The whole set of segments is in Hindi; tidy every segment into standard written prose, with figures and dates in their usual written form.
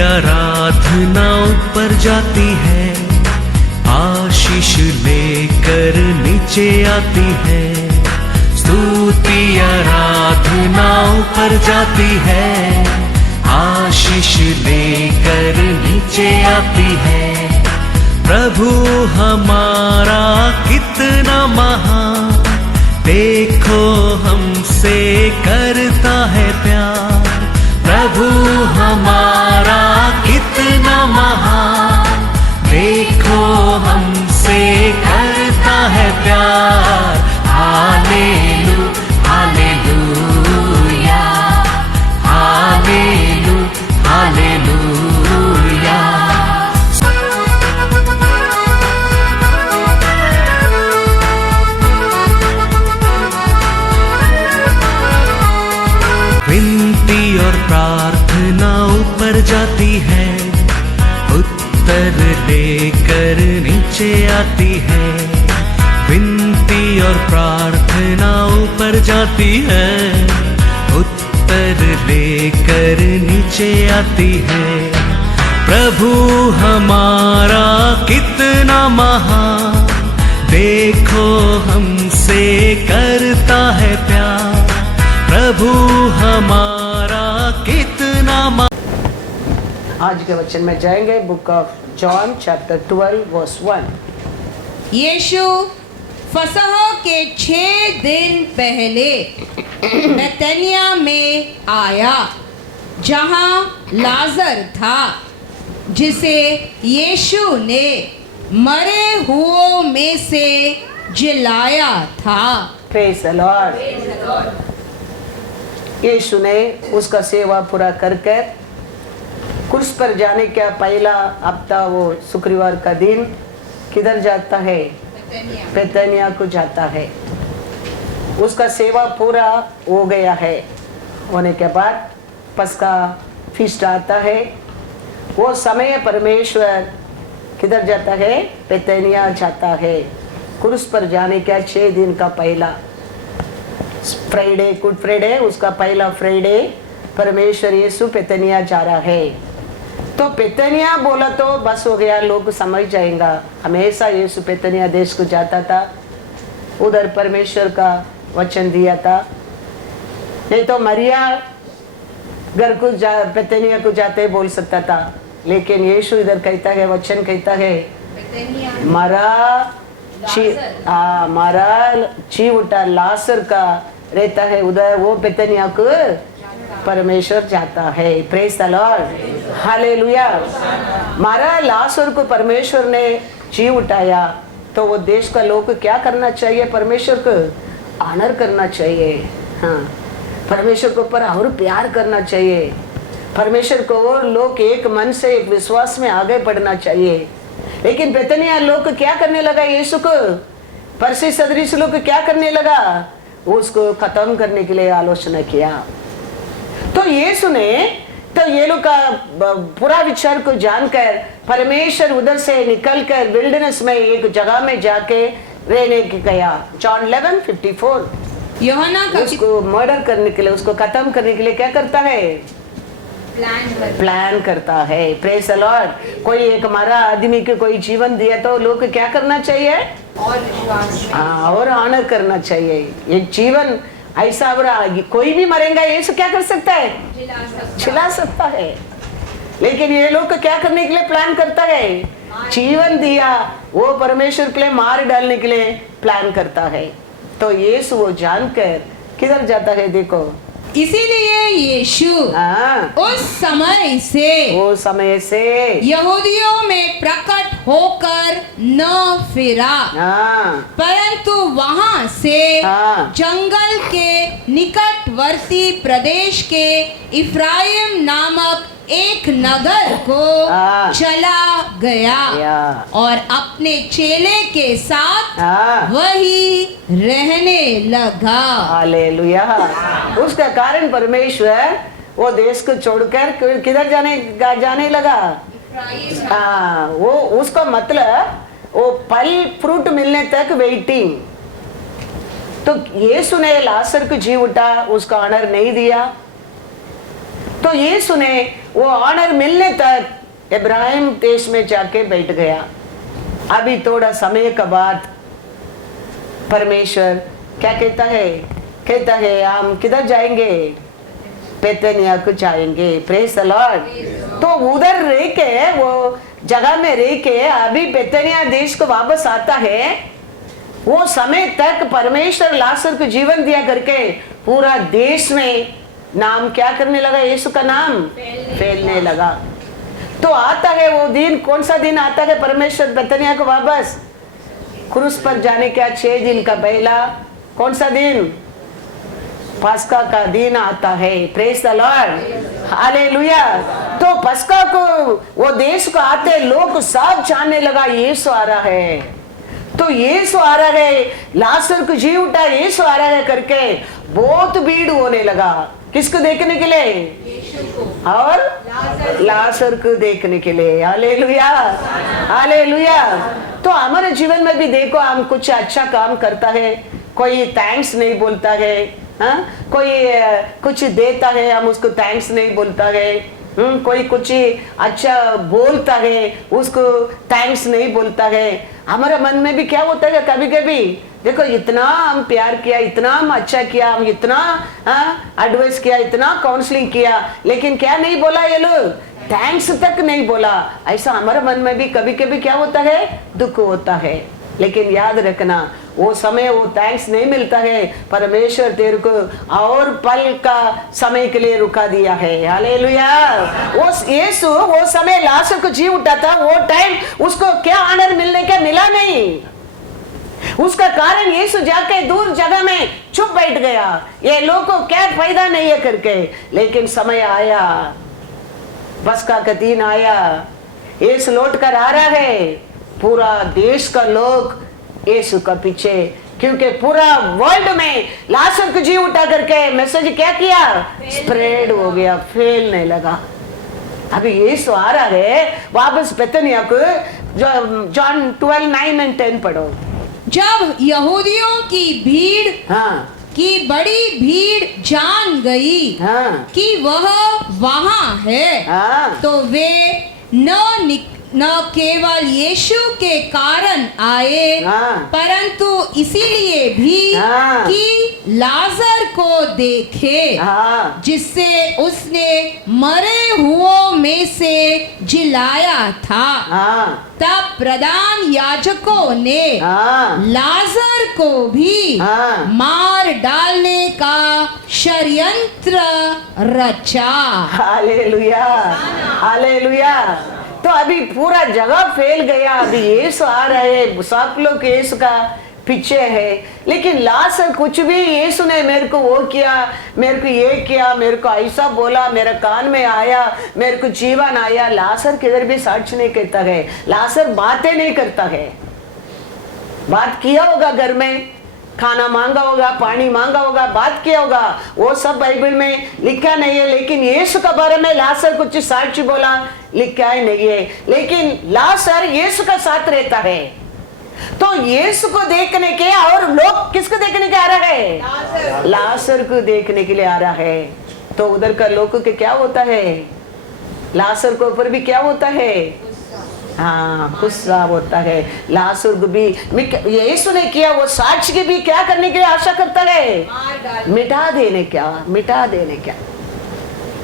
आराधना ऊपर जाती है, आशीष लेकर नीचे आती है। स्तुति आराधना ऊपर जाती है, आशीष लेकर नीचे आती है। प्रभु हमारा कितना महान, देखो हमसे करता है प्यार। प्रभु हमारा कितना महान, देखो हमसे करता है प्यार। हालेलू हालेलूया, हालेलू हालेलूया। विनती और प्रार्थना ऊपर जाती है, उत्तर लेकर नीचे आती है। विनती और प्रार्थना ऊपर जाती है, उत्तर लेकर नीचे आती है। प्रभु हमारा कितना महान, देखो हमसे करता है प्यार। प्रभु हमारा कितना आज के वचन में जाएंगे book of John chapter 12 verse 1। यीशु फसह के 6 दिन पहले बैतनिया में आया, जहां लाजर था, जिसे यीशु ने मरे हुओं में से जिलाया था। Praise the Lord. यीशु ने उसका सेवा पूरा कर क्रूस पर जाने का पहला हफ्ता, वो शुक्रवार का दिन किधर जाता है? बैतनिया को जाता है। उसका सेवा पूरा हो गया है। होने के बाद पस्का फीस्ट आता है। वो समय परमेश्वर किधर जाता है? बैतनिया जाता है। क्रूस पर जाने का 6 दिन का पहला फ्राइडे, गुड फ्राइडे, उसका पहला फ्राइडे परमेश्वर यीशु बैतनिया जा रहा है। तो बैतनिया बोला तो बस हो गया, लोग समझ जाएगा। हमेशा यीशु बैतनिया देश को जाता था, उधर परमेश्वर का वचन दिया था। नहीं तो मरिया घर को बैतनिया को जाते बोल सकता था, लेकिन यीशु इधर कहता है, वचन कहता है, मारा ची उठा लासर का रहता है उधर, वो बैतनिया को परमेश्वर जाता है। Praise the Lord, hallelujah. मारा लासर को परमेश्वर ने जी उठाया, तो वो देश का लोग को क्या करना चाहिए? परमेश्वर को ऑनर करना चाहिए। हाँ, परमेश्वर के ऊपर और प्यार करना चाहिए। परमेश्वर को लोग एक मन से, एक विश्वास में आगे बढ़ना चाहिए। लेकिन बैतनिया लोग क्या करने लगा? यीशु को फरीसी सदृश लोग क्या करने लगा? उसको खत्म करने के लिए आलोचना किया। तो यीशु ने तो ये लोग का पूरा विचार को जानकर परमेश्वर उधर से निकलकर विल्डरनेस में एक जगह में जाके रहने गया। जॉन 11:54। यूहन्ना का उसको मर्डर करने के लिए, उसको खत्म करने के लिए क्या करता है? प्लान करता है। Praise the Lord. कोई एक हमारा आदमी के कोई जीवन दिया तो लोग क्या करना चाहिए? और विश्वास, और ऑनर करना चाहिए। एक जीवन ऐसा कोई भी मरेगा, ये क्या कर सकता है? छिला सकता है। लेकिन ये लोग क्या करने के लिए प्लान करता है? जीवन दिया, वो परमेश्वर के लिए मार डालने के लिए प्लान करता है। तो यीशु वो जानकर किधर जाता है? देखो, इसीलिए यीशु उस समय से यहूदियों में प्रकट होकर न फिरा, परंतु वहां से जंगल के निकटवर्ती प्रदेश के इफ्राइम नामक एक नगर को चला गया और अपने चेले के साथ वही रहने लगा। हालेलुया। उसका कारण परमेश्वर वो देश को छोड़कर किधर जाने लगा? वो उसका मतलब वो फल फ्रूट मिलने तक वेटिंग। तो यीशु ने लाजर को जी उठा, उसका ऑनर नहीं दिया। तो यीशु ने वो ऑनर मिलने तक इब्राहिम देश में जाके बैठ गया। अभी थोड़ा समय के बाद परमेश्वर क्या कहता है हम किधर जाएंगे? बेतनिया को जाएंगे। Praise the Lord. तो उधर रह के वो जगह में रह के अभी बेतनिया देश को वापस आता है। वो समय तक परमेश्वर लाजर को जीवन दिया करके पूरा देश में नाम क्या करने लगा? यीशु का नाम फैलने लगा। तो आता है वो दिन, कौन सा दिन आता है? परमेश्वर बेतनिया को वापस क्रूस पर जाने का 6 दिन का पहला कौन सा दिन? पस्का का दिन आता है। Praise the Lord, hallelujah. तो पस्का को वो देश को आते लोग सब जानने लगा यीशु आ रहा है। तो यीशु आ रहा है, लाजर को जी उठा, यीशु आ रहा है करके बहुत भीड़ होने लगा। किसको देखने के लिए? और लाजर को देखने के लिए। Hallelujah, hallelujah. तो हमारे जीवन में भी देखो, हम कुछ अच्छा काम करता है, कोई थैंक्स नहीं बोलता है, हाँ? कोई कुछ देता है, हम उसको थैंक्स नहीं बोलता है। कोई कुछ अच्छा बोलता है, उसको थैंक्स नहीं बोलता है। हमारे मन में भी क्या होता है कभी कभी, देखो इतना हम प्यार किया, इतना हम अच्छा किया, हम इतना एडवाइस किया, इतना काउंसलिंग किया, लेकिन क्या नहीं बोला ये लोग? थैंक्स तक नहीं बोला। ऐसा हमारे मन में भी कभी कभी क्या होता है? दुख होता है। लेकिन याद रखना, वो समय वो थैंक्स नहीं मिलता है। परमेश्वर तेरे को और पल का समय के लिए रुका दिया है। हालेलुया। वो यीशु वो समय लाजर को जी उठा था, वो टाइम उसको क्या ऑनर मिलने का मिला नहीं। उसका कारण यीशु जाके दूर जगह में चुप बैठ गया, ये लोग को क्या फायदा नहीं है करके। लेकिन समय आया, पस्का का दिन आया, यीशु लौट कर आ रहा है। पूरा देश का लोग यीशु का पीछे, क्योंकि पूरा वर्ल्ड में लाजर को जी उठा करके मैसेज क्या किया? स्प्रेड हो गया, फैलने लगा। अभी यीशु आ रहा है वापस बेतनिया को। जॉन 12:9 और 10 पढ़ो। जब यहूदियों की भीड़ की बड़ी भीड़ जान गई कि वह वहां है, तो वे न केवल यीशु के कारण आए, परंतु इसीलिए भी कि लाजर को देखे, जिससे उसने मरे हुओं में से जिलाया था। तब प्रधान याजकों ने लाजर को भी मार डालने का षड्यंत्र रचा। Hallelujah, hallelujah. तो अभी पूरा जगह फैल गया। अभी यीशु आ रहे, सब लोग यीशु का पीछे है। लेकिन लाजर कुछ भी, यीशु ने मेरे को वो किया, मेरे को ये किया, मेरे को ऐसा बोला, मेरे कान में आया, मेरे को जीवन आया। लाजर किधर भी सर्च नहीं करता है। लाजर बातें नहीं करता है। बात किया होगा, घर में खाना मांगा होगा, पानी मांगा होगा, बात किया होगा, वो सब बाइबल में लिखा नहीं है। लेकिन यीशु के बारे में लाजर कुछ साक्ष्य बोला, लिखा ही नहीं है। लेकिन लाजर यीशु का साथ रहता है। तो यीशु को देखने के, और लोग किसको देखने के आ रहा है? लाजर को देखने के लिए आ रहा है। तो उधर का लोगों के क्या होता है? लाजर के ऊपर भी क्या होता है? गुस्सा होता है। लाजर को भी यीशु ने किया, वो साक्ष्य की भी क्या करने के लिए आशा करता है? मिटा देने क्या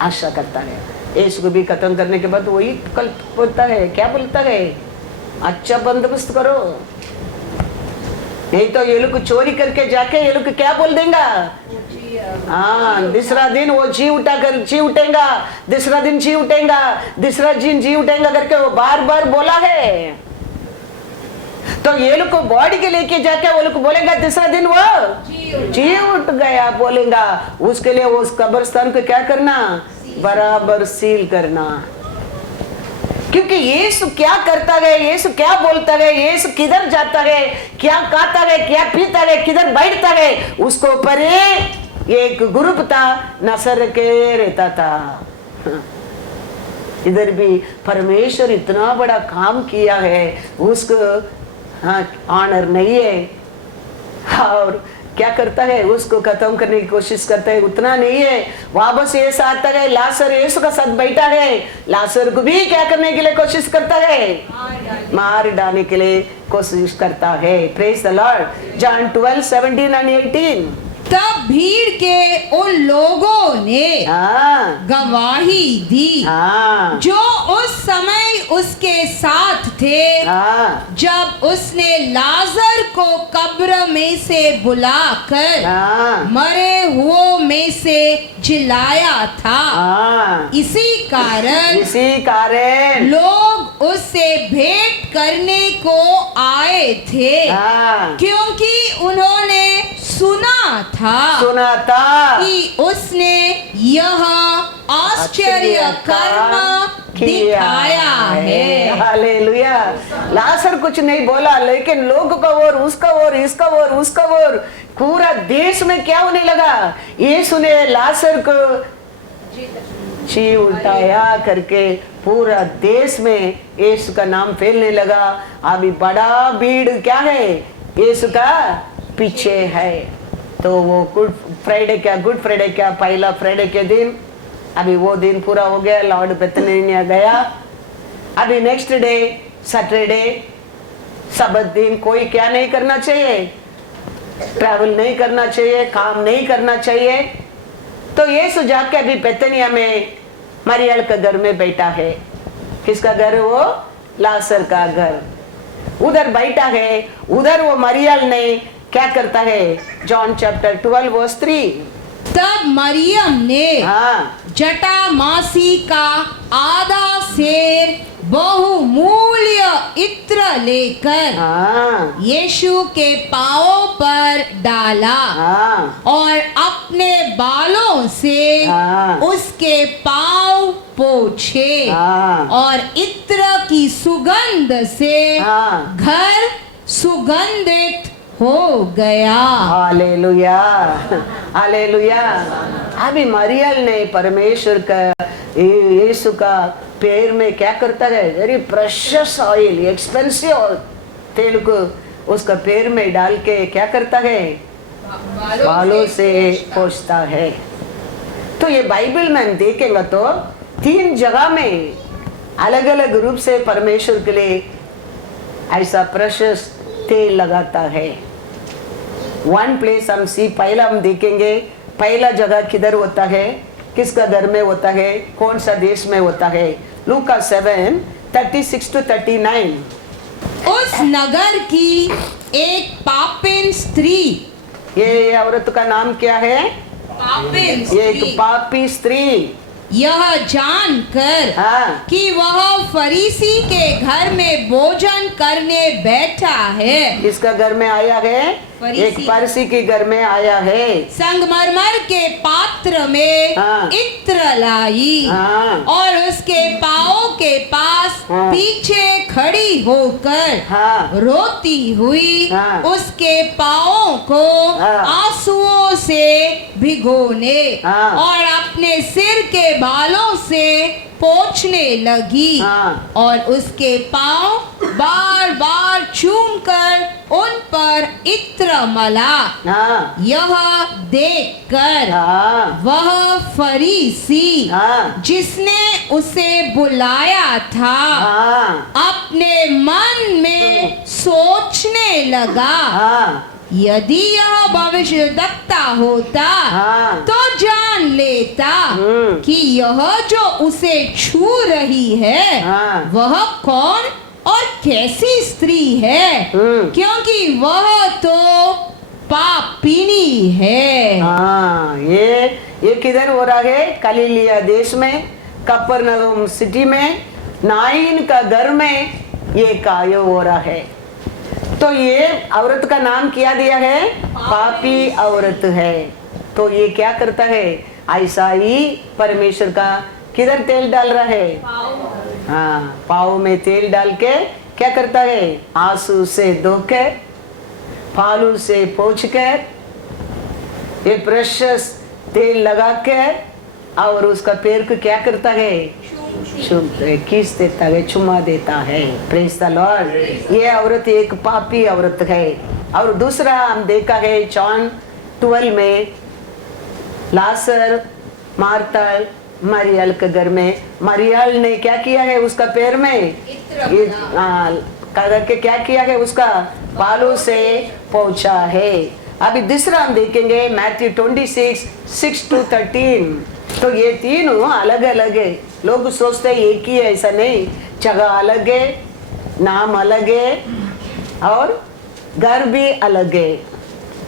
आशा करता है। यीशु को भी खत्म करने के बाद वही कल बोलता है, क्या बोलता है? अच्छा बंदोबस्त करो, नहीं तो ये लोग चोरी करके जाके ये लोग क्या बोल देंगे? दूसरा दिन वो जी उठेगा, दूसरा दिन जी उठेगा, दूसरा दिन जी उठेगा करके वो बार बार बोला है। तो ये लोग को बॉडी के लेके जाके वो लोग बोलेगा तीसरा दिन वो जी उठ गया बोलेगा। उसके लिए उस कब्रिस्तान को क्या करना? बराबर सील करना। क्योंकि यीशु क्या करता है, यीशु क्या बोलता है, यीशु किधर जाता है, क्या खाता है, क्या पीता है, किधर बैठता है, उसको ऊपर एक ग्रुप था, नसर के रहता था। इधर भी परमेश्वर इतना बड़ा काम किया है, उसको ऑनर नहीं है। और क्या करता है, उसको खत्म करने की कोशिश करता है। उतना नहीं है, वापस ऐसा आता है, लाजर यीशु का साथ बैठा है, लाजर को भी क्या करने के लिए कोशिश करता है, मार डालने के लिए कोशिश करता है। Praise the Lord. John 12:17 and 18। तब भीड़ के उन लोगों ने गवाही दी जो उस समय उसके साथ थे, जब उसने लाजर को कब्र में से बुलाकर मरे हुओं में से जिलाया था। इसी कारण लोग उससे भेंट करने को आए थे, क्योंकि उन्होंने सुना था कि उसने यह आश्चर्य कर्म दिखाया है। हालेलुया। लाजर कुछ नहीं बोला, लेकिन लोग का और उसका और इसका और उसका और पूरा देश में क्या होने लगा, यीशु ने लाजर को जी उठाया करके पूरा देश में यीशु का नाम फैलने लगा। अभी बड़ा भीड़ क्या है, यीशु का पीछे है। तो वो गुड फ्राइडे क्या पहला फ्राइडे के दिन, अभी वो दिन पूरा हो गया, लॉर्ड बेथनिया गया। अभी नेक्स्ट डे सैटरडे सबत दिन कोई क्या नहीं करना चाहिए, ट्रैवल नहीं करना चाहिए, काम नहीं करना चाहिए। तो यीशु जाके अभी बेथनिया में मरियल का घर में बैठा है। किसका घर है वो, लाजर का घर। उधर बैठा है, उधर वो मरियल ने क्या करता है, जॉन चैप्टर 12:3। तब मरियम ने जटामासी का आधा सेर बहुमूल्य इत्र लेकर यीशु के पांवों पर डाला और अपने बालों से उसके पांव पोंछे और इत्र की सुगंध से घर सुगंधित हो गया। Hallelujah, hallelujah. अभी मरियल ने परमेश्वर का यीशु का पैर में क्या करता है, वेरी प्रेशियस ऑयल, एक्सपेंसिव तेल को उसका पैर में डाल के क्या करता है, बालों से पोंछता है। तो ये बाइबल में देखेंगे तो 3 जगह में अलग अलग रूप से परमेश्वर के लिए ऐसा प्रेशियस तेल लगाता है। वन प्लेस हम पहला हम देखेंगे, पहला जगह किधर होता है, किसका घर में होता है, कौन सा देश में होता है। लूका 7:36-39। उस नगर की एक पापिन स्त्री, ये औरत का नाम क्या है, पापिन स्त्री, एक पापी स्त्री, यह जानकर कि वह फरीसी के घर में भोजन करने बैठा है। किसका घर में आया है, एक फरीसी के घर में आया है। संगमरमर के पात्र में इत्र लाई और उसके पाँव के पास पीछे खड़ी होकर रोती हुई उसके पाँवों को आंसुओं से भिगोने और अपने सिर के बालों से पोंछने लगी और उसके पाँव बार बार चूमकर उन पर इत्र मला। यह देखकर वह फरीसी जिसने उसे बुलाया था अपने मन में सोचने लगा, यदि यह भविष्यद्वक्ता होता तो जान लेता कि यह जो उसे छू रही है वह कौन और कैसी स्त्री है, क्योंकि वह तो पापिनी है। ये किधर हो रहा है, गलीलिया देश में, कफरनहूम सिटी में, नाइन का घर में ये कार्य हो रहा है। तो ये औरत का नाम क्या दिया है, पापी औरत है। तो ये क्या करता है, ऐसा ही परमेश्वर का किधर तेल डाल रहा है, पाँव में तेल डाल के क्या करता है, आंसू से धोकर फालू से पोंछ कर ये प्रेशियस तेल लगा के और उसका पैर को क्या करता है, किस देता है, चुमा देता है। Praise the Lord. ये औरत एक पापी औरत है। और दूसरा हम देखा है जॉन 12 में लाजर मार्ता मरियल के घर में, मरियल ने क्या किया है उसका पैर में के क्या किया है, उसका बालों से पहुंचा है। अभी दूसरा हम देखेंगे मैथ्यू 26 6-13। तो ये तीनों अलग अलग है। लोग सोचते हैं एक ही है, ऐसा नहीं। जगह अलग है, नाम अलग है और घर भी अलग है।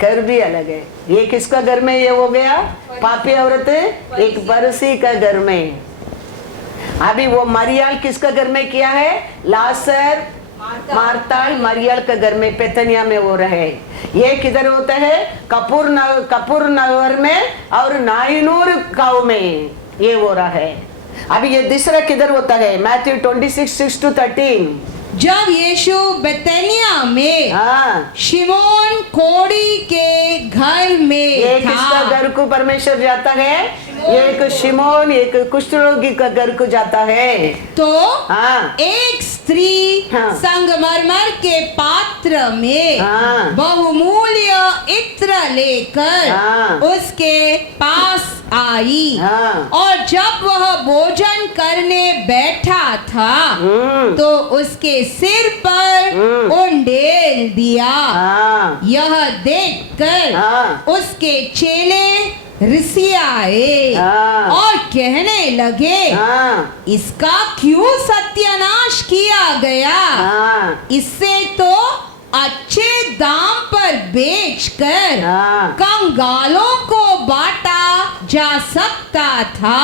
घर भी अलग है। ये किसका घर में ये हो गया? पापी औरत, एक बरसी का घर में। अभी वो मरियल किसका घर में किया है? लाजर मार्ताल मरियल के घर में, बेथनिया में हो रहे। ये किधर होता है? कपूर नगर में और नाइनूर गांव में ये हो रहा है। अभी ये दूसरा किधर होता है? मैथ्यू 26 6-13। जब यीशु बेथनिया में शिमोन कोढ़ी के घर में था। किसका घर को परमेश्वर जाता है? एक शिमोन, एक कुष्ठरोगी का घर को जाता है। तो एक स्त्री संगमरमर के पात्र में बहुमूल्य इत्र लेकर उसके पास आई और जब वह भोजन करने बैठा था तो उसके सिर पर उंडेल दिया। यह देखकर उसके चेले रिसियाए और कहने लगे, इसका क्यों सत्यानाश किया गया? इससे तो अच्छे दाम पर बेचकर कंगालों को बांटा जा सकता था।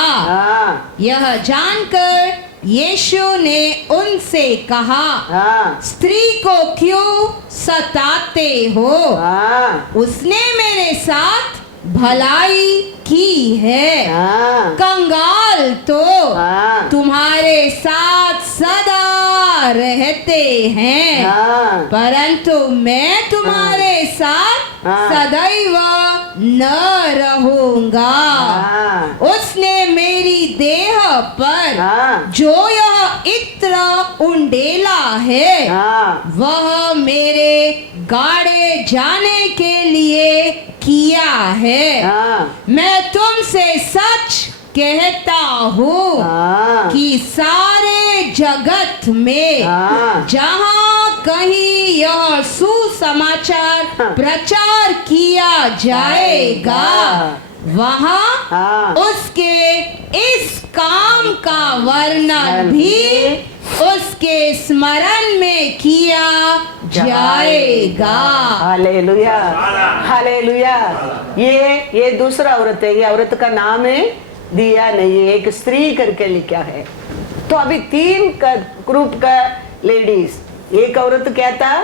यह जानकर यीशु ने उनसे कहा, स्त्री को क्यों सताते हो? उसने मेरे साथ भलाई की है। कंगाल तो तुम्हारे साथ सदा रहते हैं, परंतु मैं तुम्हारे साथ सदैव न रहूंगा। उसने मेरी देह पर जो यह इत्र उंडेला है वह मेरे गाड़े जाने के लिए किया है। मैं तुमसे सच कहता हूँ कि सारे जगत में जहाँ कहीं यह सुसमाचार प्रचार किया जाएगा वहाँ उसके इस काम का वर्णन भी उसके स्मरण में किया जाएगा। Hallelujah, hallelujah. ये दूसरा औरत है। ये औरत का नाम है दिया नहीं है, एक स्त्री करके लिखा है। तो अभी 3 का ग्रुप का लेडीज। एक औरत क्या था?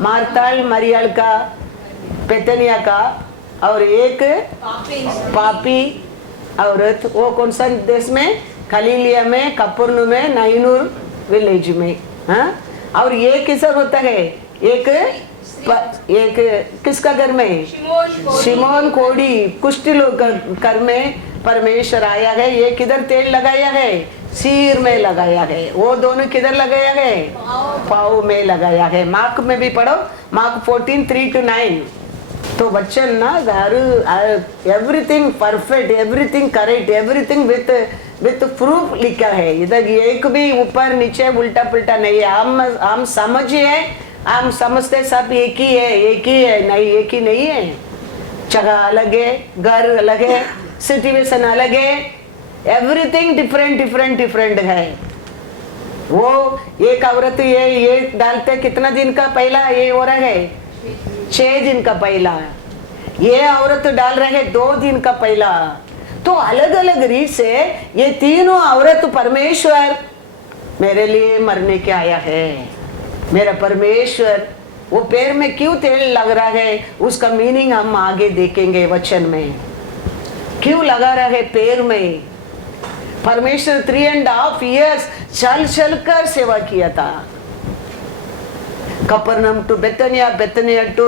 मार्ताल मरियल का, बेथनिया का, और एक पापी औरत। वो कौन सा देश में? गलीलिया में, कपुरनू में, नाइनूर विलेज में। और ये किसर होता है? एक किसका घर में? शिमोन कोढ़ी कुष्ठ लोग घर में परमेश्वर आया है। ये किधर तेल लगाया है? सिर में लगाया है। वो दोनों किधर लगाया है? पाँव में लगाया है। मार्क में भी पढ़ो, मार्क 14 3-9। तो बच्चन ना everything perfect, everything correct, everything with proof लिखा है। इधर एक भी ऊपर नीचे उल्टा पुल्टा नहीं है। हम समझिए, हम समझते सब एक ही है, एक ही है। नहीं, एक ही नहीं है। जगह अलग है, घर अलग है, सिचुएशन अलग है, एवरीथिंग डिफरेंट है। वो एक औरत ये डालते कितना दिन का पहला ये हो रहा है? 6 दिन का पहला। ये औरत डाल रहे हैं 2 दिन का पहला। तो अलग अलग रीत से ये तीनों औरत परमेश्वर मेरे लिए मरने के आया है। मेरा परमेश्वर, वो पैर में क्यों तेल लग रहा है उसका मीनिंग हम आगे देखेंगे वचन में। क्यों लगा रहा है पैर में? परमेश्वर 3.5 years चल कर सेवा किया था। कपरनम टू बेथनिया, बेथनिया टू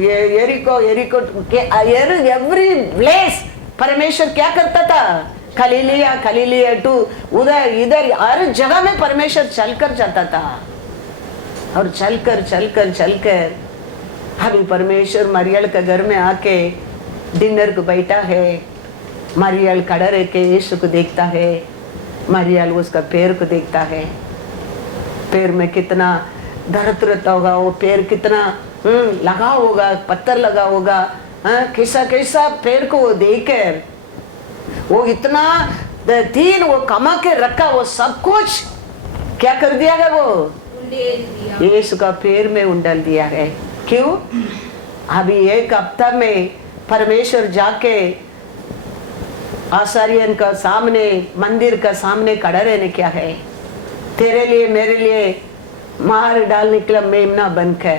यरीको, यरीको एवरी प्लेस परमेश्वर क्या करता था? खलीलिया टू उधर इधर हर जगह में परमेश्वर चलकर जाता था। और चलकर अभी परमेश्वर मरियल के घर में आके डिनर को बैठा है। मरियल खड़ा रह के यीशु को देखता है। मरियल उसका पैर को देखता है। पैर में कितना दर्द रहता होगा, वो पैर कितना लगा होगा, पत्थर लगा होगा, कैसा कैसा पैर को वो देखकर वो इतना दिन वो कमा के रखा, वो सब कुछ क्या कर दिया है, वो यीशु का पैर में उंडल दिया है। क्यों? अभी एक हफ्ता में परमेश्वर जाके आचार्यन का सामने, मंदिर का सामने खड़ा रहने क्या है, तेरे लिए मेरे लिए मार डालने के लिए मेमना बनकर,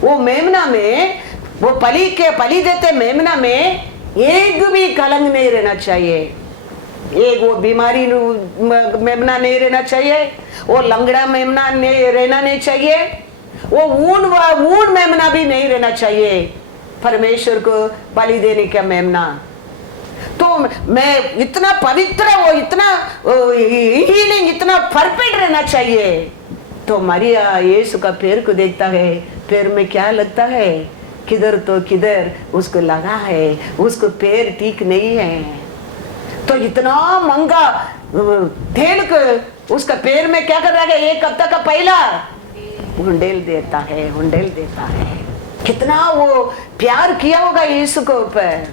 वो मेमना में वो पली देते मेमना में एक भी कलंक नहीं रहना चाहिए। एक वो बीमारी मेमना नहीं रहना चाहिए, वो लंगड़ा मेमना नहीं रहना नहीं चाहिए, वो ऊन मेमना भी नहीं रहना चाहिए। परमेश्वर को बलि देने का मेमना तो मैं इतना पवित्र, वो इतना हीलिंग, इतना परफेक्ट रहना चाहिए। तो मरिया यीशु का पैर को देखता है, पैर में क्या लगता है, किधर तो किधर उसको लगा है, उसको पैर ठीक नहीं है। तो इतना महंगा तेल को उसका पैर में क्या कर रहा है, एक हफ्ता का पहला हुंडेल देता है, हुंडेल देता है। कितना वो प्यार किया होगा यीशु के ऊपर,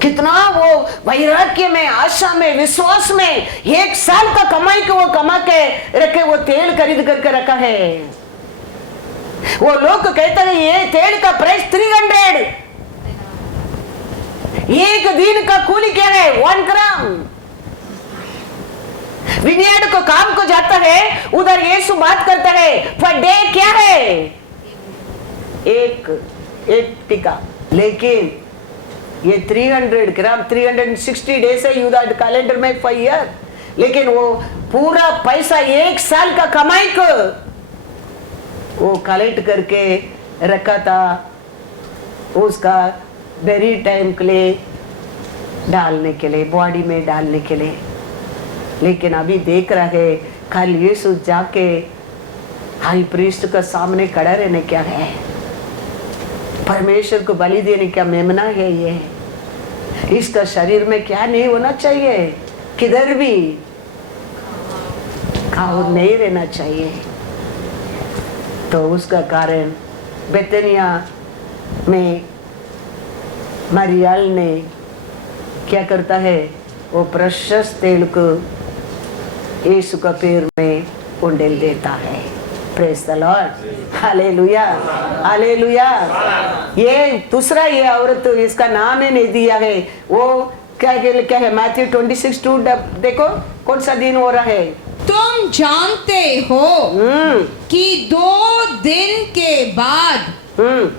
कितना वो वैराग्य में, आशा में, विश्वास में एक साल का कमाई को वो कमा के रखे, वो तेल खरीद करके रखा है। वो लोग कहते हैं ये तेल का प्राइस 300, एक दिन का कूली क्या है, 1 ग्राम। विनियार्ड को काम को जाता है, उधर यीशु बात करता है, पर डे क्या है, एक टीका। लेकिन ये 300 ग्राम, 360 डेज है यूदा कैलेंडर में 5 ईयर, लेकिन वो पूरा पैसा एक साल का कमाई को वो कलेक्ट करके रखा था, उसका वेरी टाइम के लिए डालने के लिए, बॉडी में डालने के लिए। लेकिन अभी देख रहा है कल यीशु जाके हाई प्रीस्ट का सामने खड़ा रहने क्या है, परमेश्वर को बलि देने का मेमना है ये। इसका शरीर में क्या नहीं होना चाहिए, किधर भी घाव नहीं रहना चाहिए। तो उसका कारण बेतनिया में मरियल ने क्या करता है, वो प्रशस्त तेल को यीशु का पैर में उंडेल देता है। Praise the Lord, hallelujah, hallelujah. ये दूसरा ये औरत, इसका नाम ही नहीं दिया है, वो क्या है, मैथ्यू 26:2 देखो कौन सा दिन हो रहा है। तुम जानते हो कि 2 दिन के बाद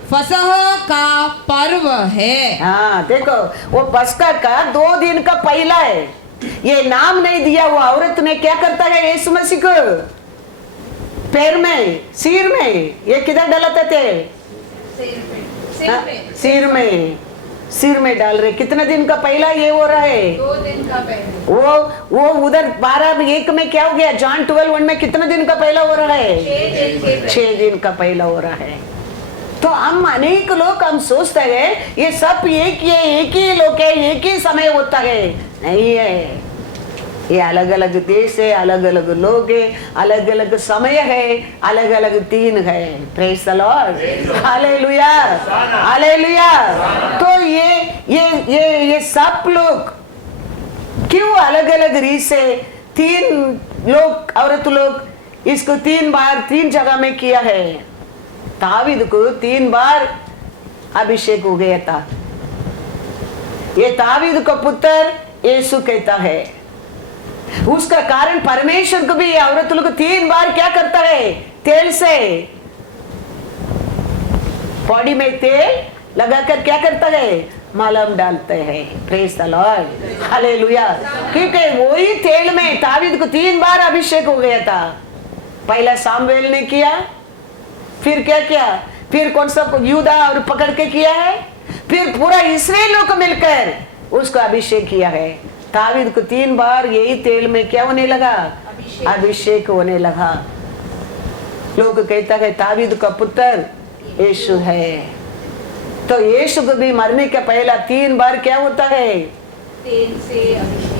फसह का पर्व है। हाँ देखो, वो पस्का का 2 दिन का पहला है। ये नाम नहीं दिया, वो औरत ने क्या करता है, यीशु मसीह को पैर में, सिर में, ये किधर डालते थे, सिर में डाल रहे। कितना दिन का पहला ये हो रहा है, 2 दिन का पहला। वो उधर 12:1 में क्या हो गया, जॉन 12:1 में कितना दिन का पहला हो रहा है, 6 दिन का पहला हो रहा है। तो हम अनेक लोग हम सोचते हैं ये सब एक ही लोग है, एक ही समय होता है, नहीं है। ये अलग अलग देश है, अलग अलग लोग है, अलग अलग समय है, अलग अलग दिन है। Praise the Lord, hallelujah, hallelujah. तो ये सब लोग क्यों अलग अलग रीत से, 3 लोग, औरत लोग इसको 3 बार 3 जगह में किया है। दावीद को 3 बार अभिषेक हो गया था। ये दावीद का पुत्र यीशु कहता है, उसका कारण परमेश्वर को भी औरत लोग 3 बार क्या करता है, तेल से बॉडी में तेल लगाकर क्या करता है, मलहम डालते हैं। Praise the Lord, hallelujah. क्योंकि वही तेल में दावीद को 3 बार अभिषेक हो गया था। पहला सामुएल ने किया, फिर क्या किया, फिर कौन सा यूदा और पकड़ के किया है, फिर पूरा इस्राएल को मिलकर उसको अभिषेक किया है। दावीद को 3 बार यही तेल में क्या होने लगा, अभिषेक होने लगा। लोग कहता है दावीद का पुत्र यीशु है। तो यीशु को भी मरने के पहला 3 बार क्या होता है?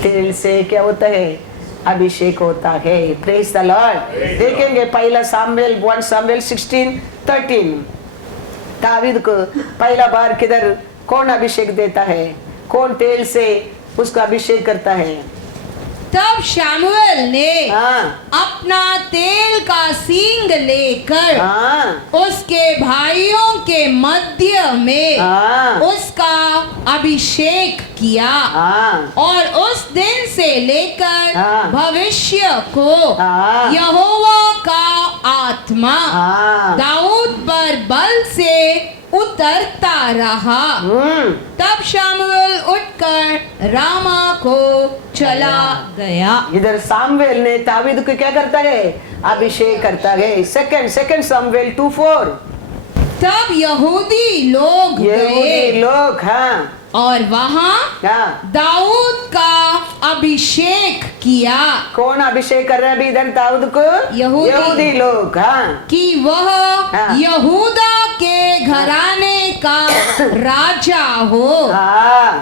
तेल से क्या होता है? अभिषेक होता है। Praise the Lord. देखेंगे पहला सामुएल 1 सामुएल 16:13। दावीद को पहला बार किधर कौन अभिषेक देता है? कौन तेल से उसका अभिषेक करता है? तब शामुएल ने अपना तेल का सींग लेकर उसके भाइयों के मध्य में उसका अभिषेक किया और उस दिन से लेकर भविष्य को यहोवा का आत्मा दाऊद पर बल से उतरता रहा। तब शामुएल उठकर रामा को चला गया। इधर सामुएल ने दावीद को क्या करता है? अभिषेक करता है। सेकंड सामुएल 2:4। तब यहूदी लोग गए और वहाँ दाऊद का अभिषेक किया। कौन अभिषेक कर रहा है इधर दाऊद को? यहूदी लोग। कि वह यहूदा के घराने का राजा हो।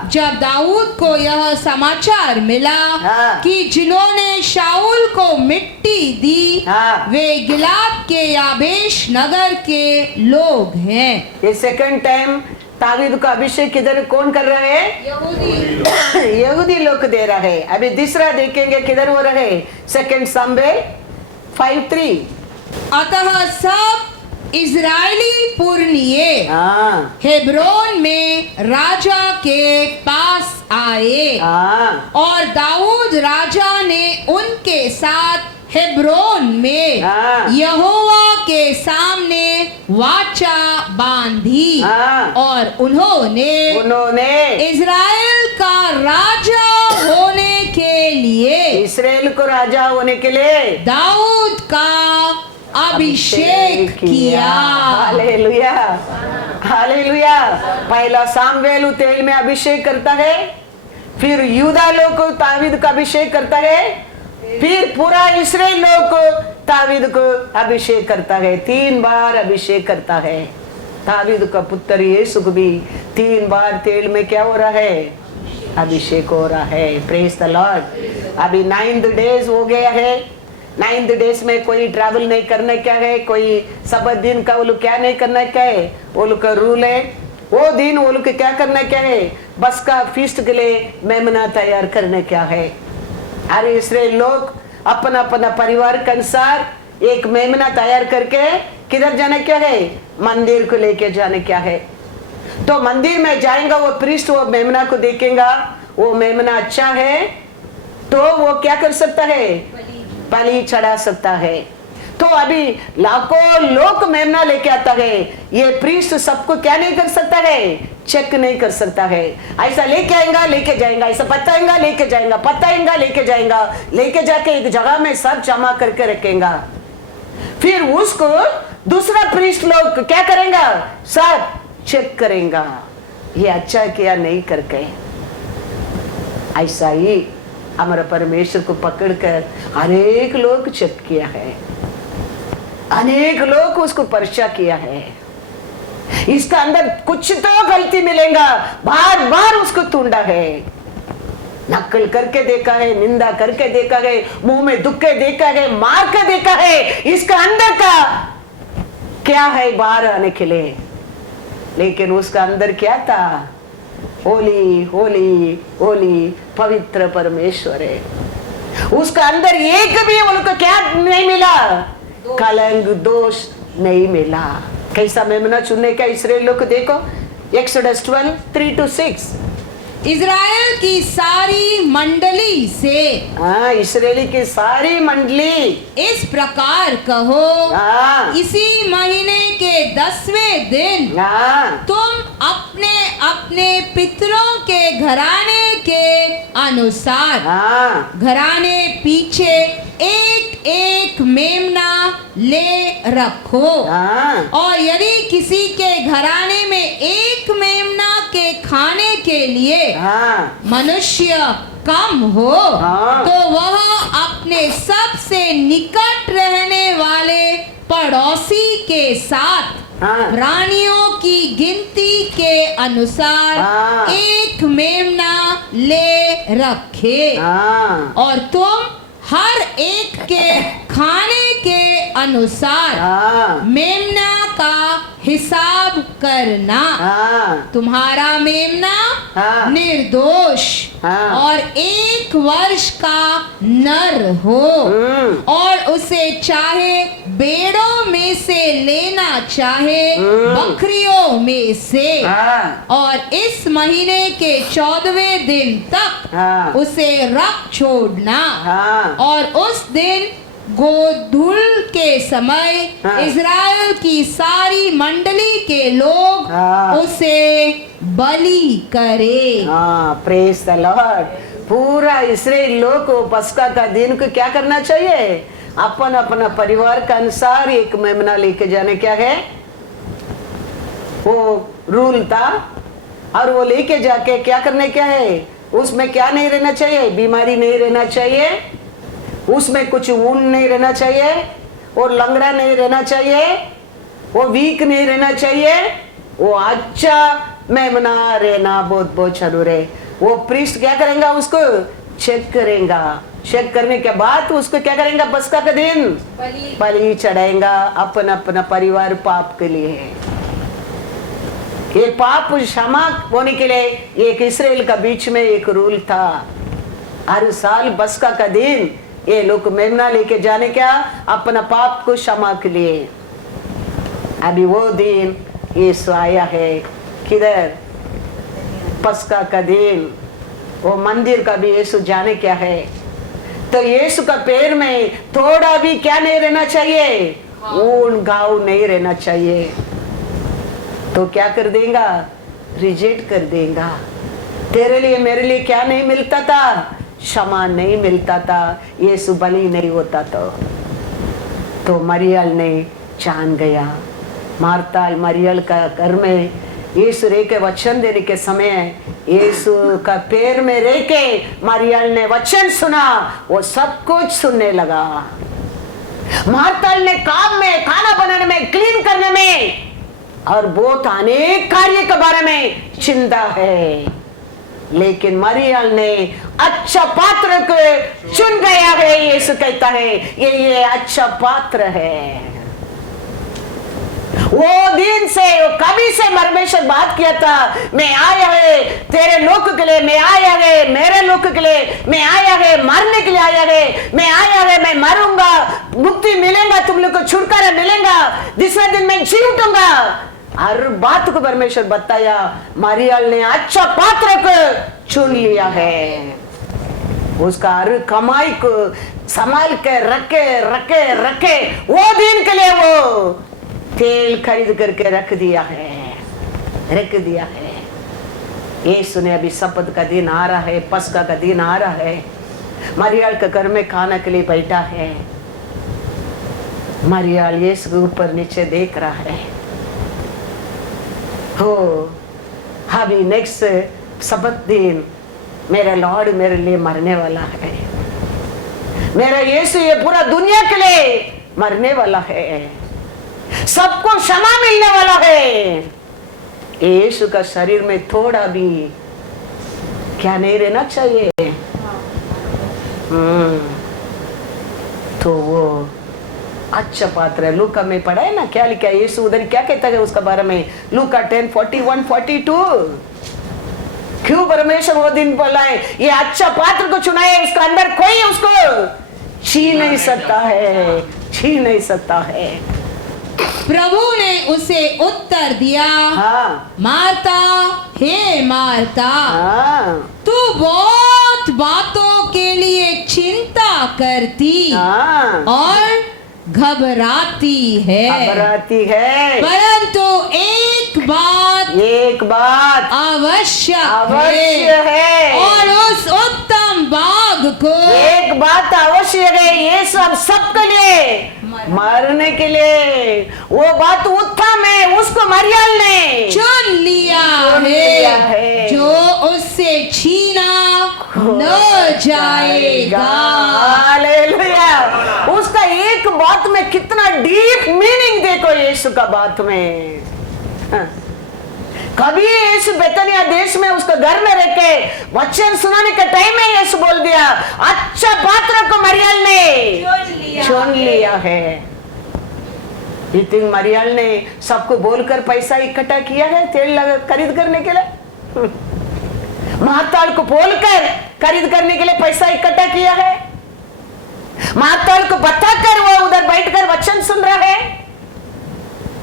जब दाऊद को यह समाचार मिला कि जिन्होंने शाऊल को मिट्टी दी वे गिलाद के याबेश नगर के लोग हैं। ये सेकंड टाइम दाऊद का अभिषेक किधर कौन कर रहा है? यहूदी लोग दे रहा है। अभी दूसरा देखेंगे किधर हो रहा है? सेकंड सामुएल 5:3। अतः सब इजरायली पुरनिये हेब्रोन में राजा के पास आए और दाऊद राजा ने उनके साथ हेब्रोन में यहोवा के सामने वाचा बांधी और उन्होंने इजराइल का राजा होने के लिए इस्राएल को राजा होने के लिए दाऊद का अभिषेक किया। Hallelujah, hallelujah. पहला सामुएल तेल में अभिषेक करता है, फिर यूदा लोग को दाऊद का अभिषेक करता है, फिर पूरा इस्राएल लोग को दाऊद को अभिषेक करता है। 3 बार अभिषेक करता है। दाऊद का पुत्र यीशु को भी 3 बार तेल में क्या हो रहा है? अभिषेक हो रहा है। Praise the Lord. अभी 9th डेज हो गया है। 9th डेज में कोई ट्रैवल नहीं करना क्या है? कोई सबत दिन का वो लोग क्या नहीं करना क्या है? वो लोग का रूल है। वो दिन वो लोग क्या करना क्या है? बस का फीस्ट के लिए मेमना तैयार करना क्या है? अरे इस्राएल लोग अपना अपना परिवार के अनुसार एक मेमना तैयार करके किधर जाना क्या है? मंदिर को लेके जाने क्या है? तो मंदिर में जाएगा वो प्रीस्ट, वो मेमना को देखेगा, वो मेमना अच्छा है तो वो क्या कर सकता है? बलि चढ़ा सकता है। तो अभी लाखों लोग मेमना लेके आता है। ये प्रीस्ट सबको क्या नहीं कर सकता है? चेक नहीं कर सकता है। ऐसा लेके आएगा, लेके जाएगा, ऐसा पताएगा, लेके जाएगा, पताएगा, लेके जाएगा, लेके जाके एक जगह में सब जमा करके रखेगा। फिर उसको दूसरा प्रीस्ट लोग क्या करेगा? सब चेक करेगा, ये अच्छा किया नहीं करके। ऐसा ही हमारा परमेश्वर को पकड़कर अनेक लोग चेक किया है, अनेक लोग उसको परीक्षा किया है। इसका अंदर कुछ तो गलती मिलेगा, बार बार उसको ढूंढा है, नकल करके देखा है, निंदा करके देखा है, मुंह में दुख के देखा है, मार के देखा है। इसका अंदर का क्या है बाहर आने के लिए? लेकिन उसका अंदर क्या था? होली होली होली पवित्र परमेश्वर है। उसका अंदर एक भी उनको क्या नहीं मिला? कलंक दोष नहीं मिला। कैसा मेमना चुनने का इस्राएल लोग को देखो, एक्सोडस 12:3-6। इजराइल की सारी मंडली से, इस्राएली की सारी मंडली इस प्रकार कहो, इसी महीने के 10वें दिन तुम अपने अपने पितरों के घराने के अनुसार घराने पीछे एक एक मेमना ले रखो। और यदि किसी के घराने में एक मेमना के खाने के लिए मनुष्य कम हो तो वह अपने सबसे निकट रहने वाले पड़ोसी के साथ हाँ। प्राणियों की गिनती के अनुसार हाँ। एक मेमना ले रखे, हाँ और तुम हर एक के खाने के अनुसार हाँ मेमना का हिसाब करना। हाँ तुम्हारा मेमना हाँ। निर्दोष हाँ। और 1 वर्ष का नर हो, और उसे चाहे भेड़ों में से लेना चाहे बकरियों में से, हाँ। और इस महीने के 14वें दिन तक हाँ। उसे रख छोड़ना। हाँ। और उस दिन गोधूल के समय हाँ। इज़राइल की सारी मंडली के लोग हाँ। उसे बलि करे। हाँ, प्रेज द लॉर्ड। पूरा इस्राएल लोग को पस्का का दिन को क्या करना चाहिए? अपन अपना परिवार के अनुसार एक मेमना लेके जाने, क्या है वो रूल था, और वो लेके जाके क्या करने, क्या है उसमें, क्या नहीं रहना चाहिए? बीमारी नहीं रहना चाहिए, उसमें कुछ ऊन नहीं रहना चाहिए, और लंगड़ा नहीं रहना चाहिए, वो वीक नहीं रहना चाहिए, वो अच्छा मेमना रहना बहुत बहुत जरूर है। वो प्रीस्ट क्या करेंगे? उसको चेक करेंगे, चेक करने के बाद उसको क्या करेंगे? पस्का का दिन बलि चढ़ाएंगा अपना अपना परिवार पाप के लिए। ये पाप क्षमा होने के लिए एक इस्राएल का बीच में एक रूल था, हर साल पस्का का दिन ये लोग मेमना लेके जाने, क्या अपना पाप को क्षमा के लिए। अभी वो दिन यीशु आया है, किधर? पस्का का दिन, वो मंदिर का भी यीशु जाने क्या है। तो यीशु का पैर में थोड़ा भी क्या नहीं रहना चाहिए? ऊन घाव नहीं रहना चाहिए। तो क्या कर देगा? रिजेक्ट कर देगा। तेरे लिए मेरे लिए क्या नहीं मिलता था? क्षमा नहीं मिलता था, यीशु बलि नहीं होता तो मरियल ने जान गया। मार्ता मरियल का घर में यीशु रह के वचन देने के समय यीशु का पैर में रह के मरियल ने वचन सुना, वो सब कुछ सुनने लगा। मार्ता ने काम में, खाना बनाने में, क्लीन करने में और बहुत अनेक कार्य के बारे में चिंता है, लेकिन मरियल ने अच्छा पात्र को चुन गया है। यीशु कहता है ये अच्छा पात्र है। वो दिन से, वो कभी से परमेश्वर बात किया था, मैं आया है तेरे लोक के लिए, मैं आया है मेरे लोक के लिए, मैं आया है मरने के लिए आया है, मैं आया है मैं मरूंगा, मुक्ति मिलेगा, तुम लोग को छुटकारा मिलेगा, दूसरे दिन मैं जी उठूंगा। हर बात को परमेश्वर बताया। मरियल ने अच्छा पात्र को चुन लिया है, उसका हर कमाई को संभाल के रखे वो दिन के लिए वो तेल खरीद करके रख दिया है। यीशु ने अभी शपथ का दिन आ रहा है, पस्का का दिन आ रहा है, मरियल के घर में खाना के लिए बैठा है। मरियल यीशु के ऊपर नीचे देख रहा है। हो अभी नेक्स्ट शपथ दिन मेरा लॉर्ड मेरे लिए मरने वाला है, मेरा यीशु ये पूरा दुनिया के लिए मरने वाला है, सबको क्षमा मिलने वाला है। यीशु का शरीर में थोड़ा भी क्या नहीं रहना चाहिए। तो वो अच्छा पात्र है। लूका में पढ़ा है ना, क्या लिखा है यीशु उधर क्या कहता है उसका बारे में? लूका 10:41-42। क्यों परमेश्वर वो दिन बोला है ये अच्छा पात्र को चुना है, उसका अंदर कोई उसको छीन नहीं सकता है। प्रभु ने उसे उत्तर दिया, हाँ। मार्ता, हे मार्ता, हाँ। तू बहुत बातों के लिए चिंता करती, हाँ। और घबराती है, परंतु एक बात अवश्य है, और उस उत्तम बाग को एक बात अवश्य है, ये सबके लिए मरने के लिए वो बात उत्तम है, उसको मरियल ने चुन लिया है, जो उससे छीना न जाएगा। हालेलुया। उसका एक बात में कितना डीप मीनिंग देखो यीशु का बात में। हाँ। कभी यीशु बेतनिया देश में उसका घर में रह के वचन सुनाने के टाइम में यीशु बोल दिया, अच्छा पात्र को मरियम ने चुन लिया है। इतनी मरियम ने सबको बोलकर पैसा इकट्ठा किया है तेल खरीद करने के लिए। माताल को बोलकर खरीद करने के लिए पैसा इकट्ठा किया है। माताल को बताकर वो उधर बैठकर वचन सुन रहा है।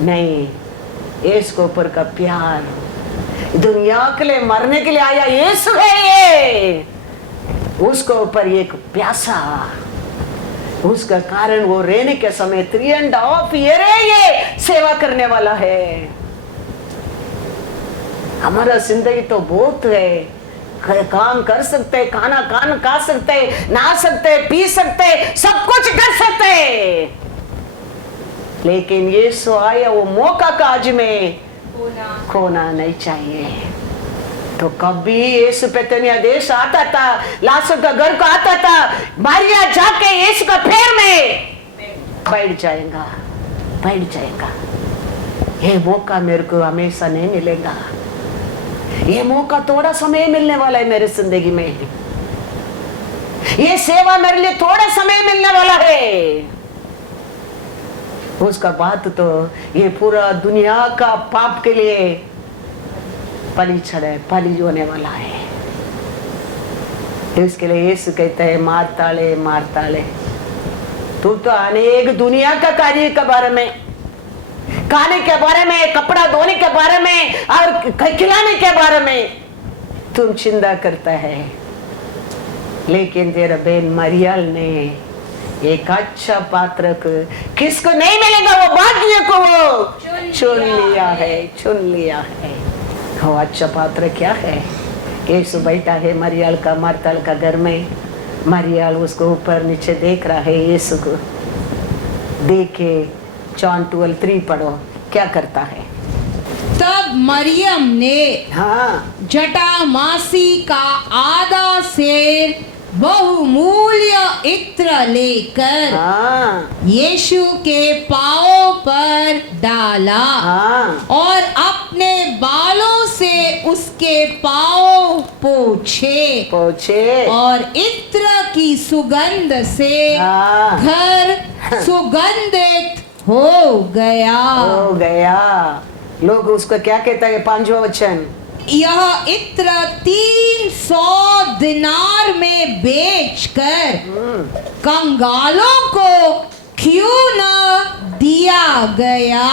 नहीं, यीशु के ऊपर का प्यार, दुनिया के लिए मरने के लिए आया यीशु है ये, उसके ऊपर एक प्यासा, उसका कारण वो रहने के समय 3.5 ईयर ये सेवा करने वाला है। हमारा जिंदगी तो बहुत है, काम कर सकते, खाना खा सकते, नहा सकते, पी सकते, सब कुछ कर सकते, लेकिन यीशु आया वो मौका का आज में खोना नहीं चाहिए। तो कभी यीशु बेतनिया देश आता था, लाजर का घर को आता था, मारिया जाके यीशु का पैर में बैठ जाएगा। ये मौका मेरे को हमेशा नहीं मिलेगा। ये मौका थोड़ा समय मिलने वाला है मेरे जिंदगी में। ये सेवा मेरे लिए थोड़ा समय मिलने वाला है। उसका बात तो ये पूरा दुनिया का पाप के लिए पली होने वाला है। इसके लिए यीशु कहते हैं, मारताले तू तो अनेक दुनिया का कार्य के बारे में, खाने के बारे में, कपड़ा धोने के बारे में और खिलाने के बारे में तुम चिंता करता है, लेकिन तेरा बहन मरियम ने एक अच्छा पात्र को किसको नहीं मिलेगा, वो भाग्य को वो चुन लिया है। वो अच्छा पात्र क्या है? यीशु बैठा है मरियम का मार्ताल का घर में। मरियम उसको ऊपर नीचे देख रहा है। यीशु को देखे जॉन 12:3 पढ़ो, क्या करता है? तब मरियम ने जटामासी का आधा सेर बहुमूल्य इत्र लेकर यीशु के पांवों पर डाला और अपने बालों से उसके पांव पोंछे और इत्र की सुगंध से घर सुगंधित हो गया। लोग उसको क्या कहता है? 5वां वचन, यह इत्र 300 दिनार में बेचकर कंगालों को क्यों न दिया गया?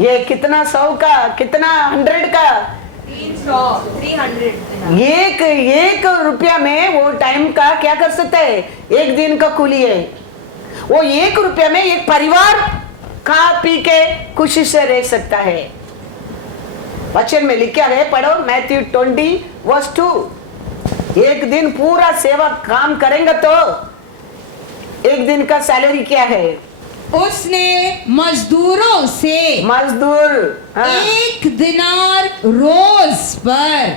ये कितना 100 का, कितना 100 का? 300 एक रुपया में वो टाइम का क्या कर सकते हैं? एक दिन का कुली है। वो 1 रुपया में एक परिवार खा पी के खुशी से रह सकता है। वचन में लिखा है, पढ़ो मैथ्यू 20:2। एक दिन पूरा सेवा काम करेंगे तो एक दिन का सैलरी क्या है? उसने मजदूरों से 1 दिनार रोज पर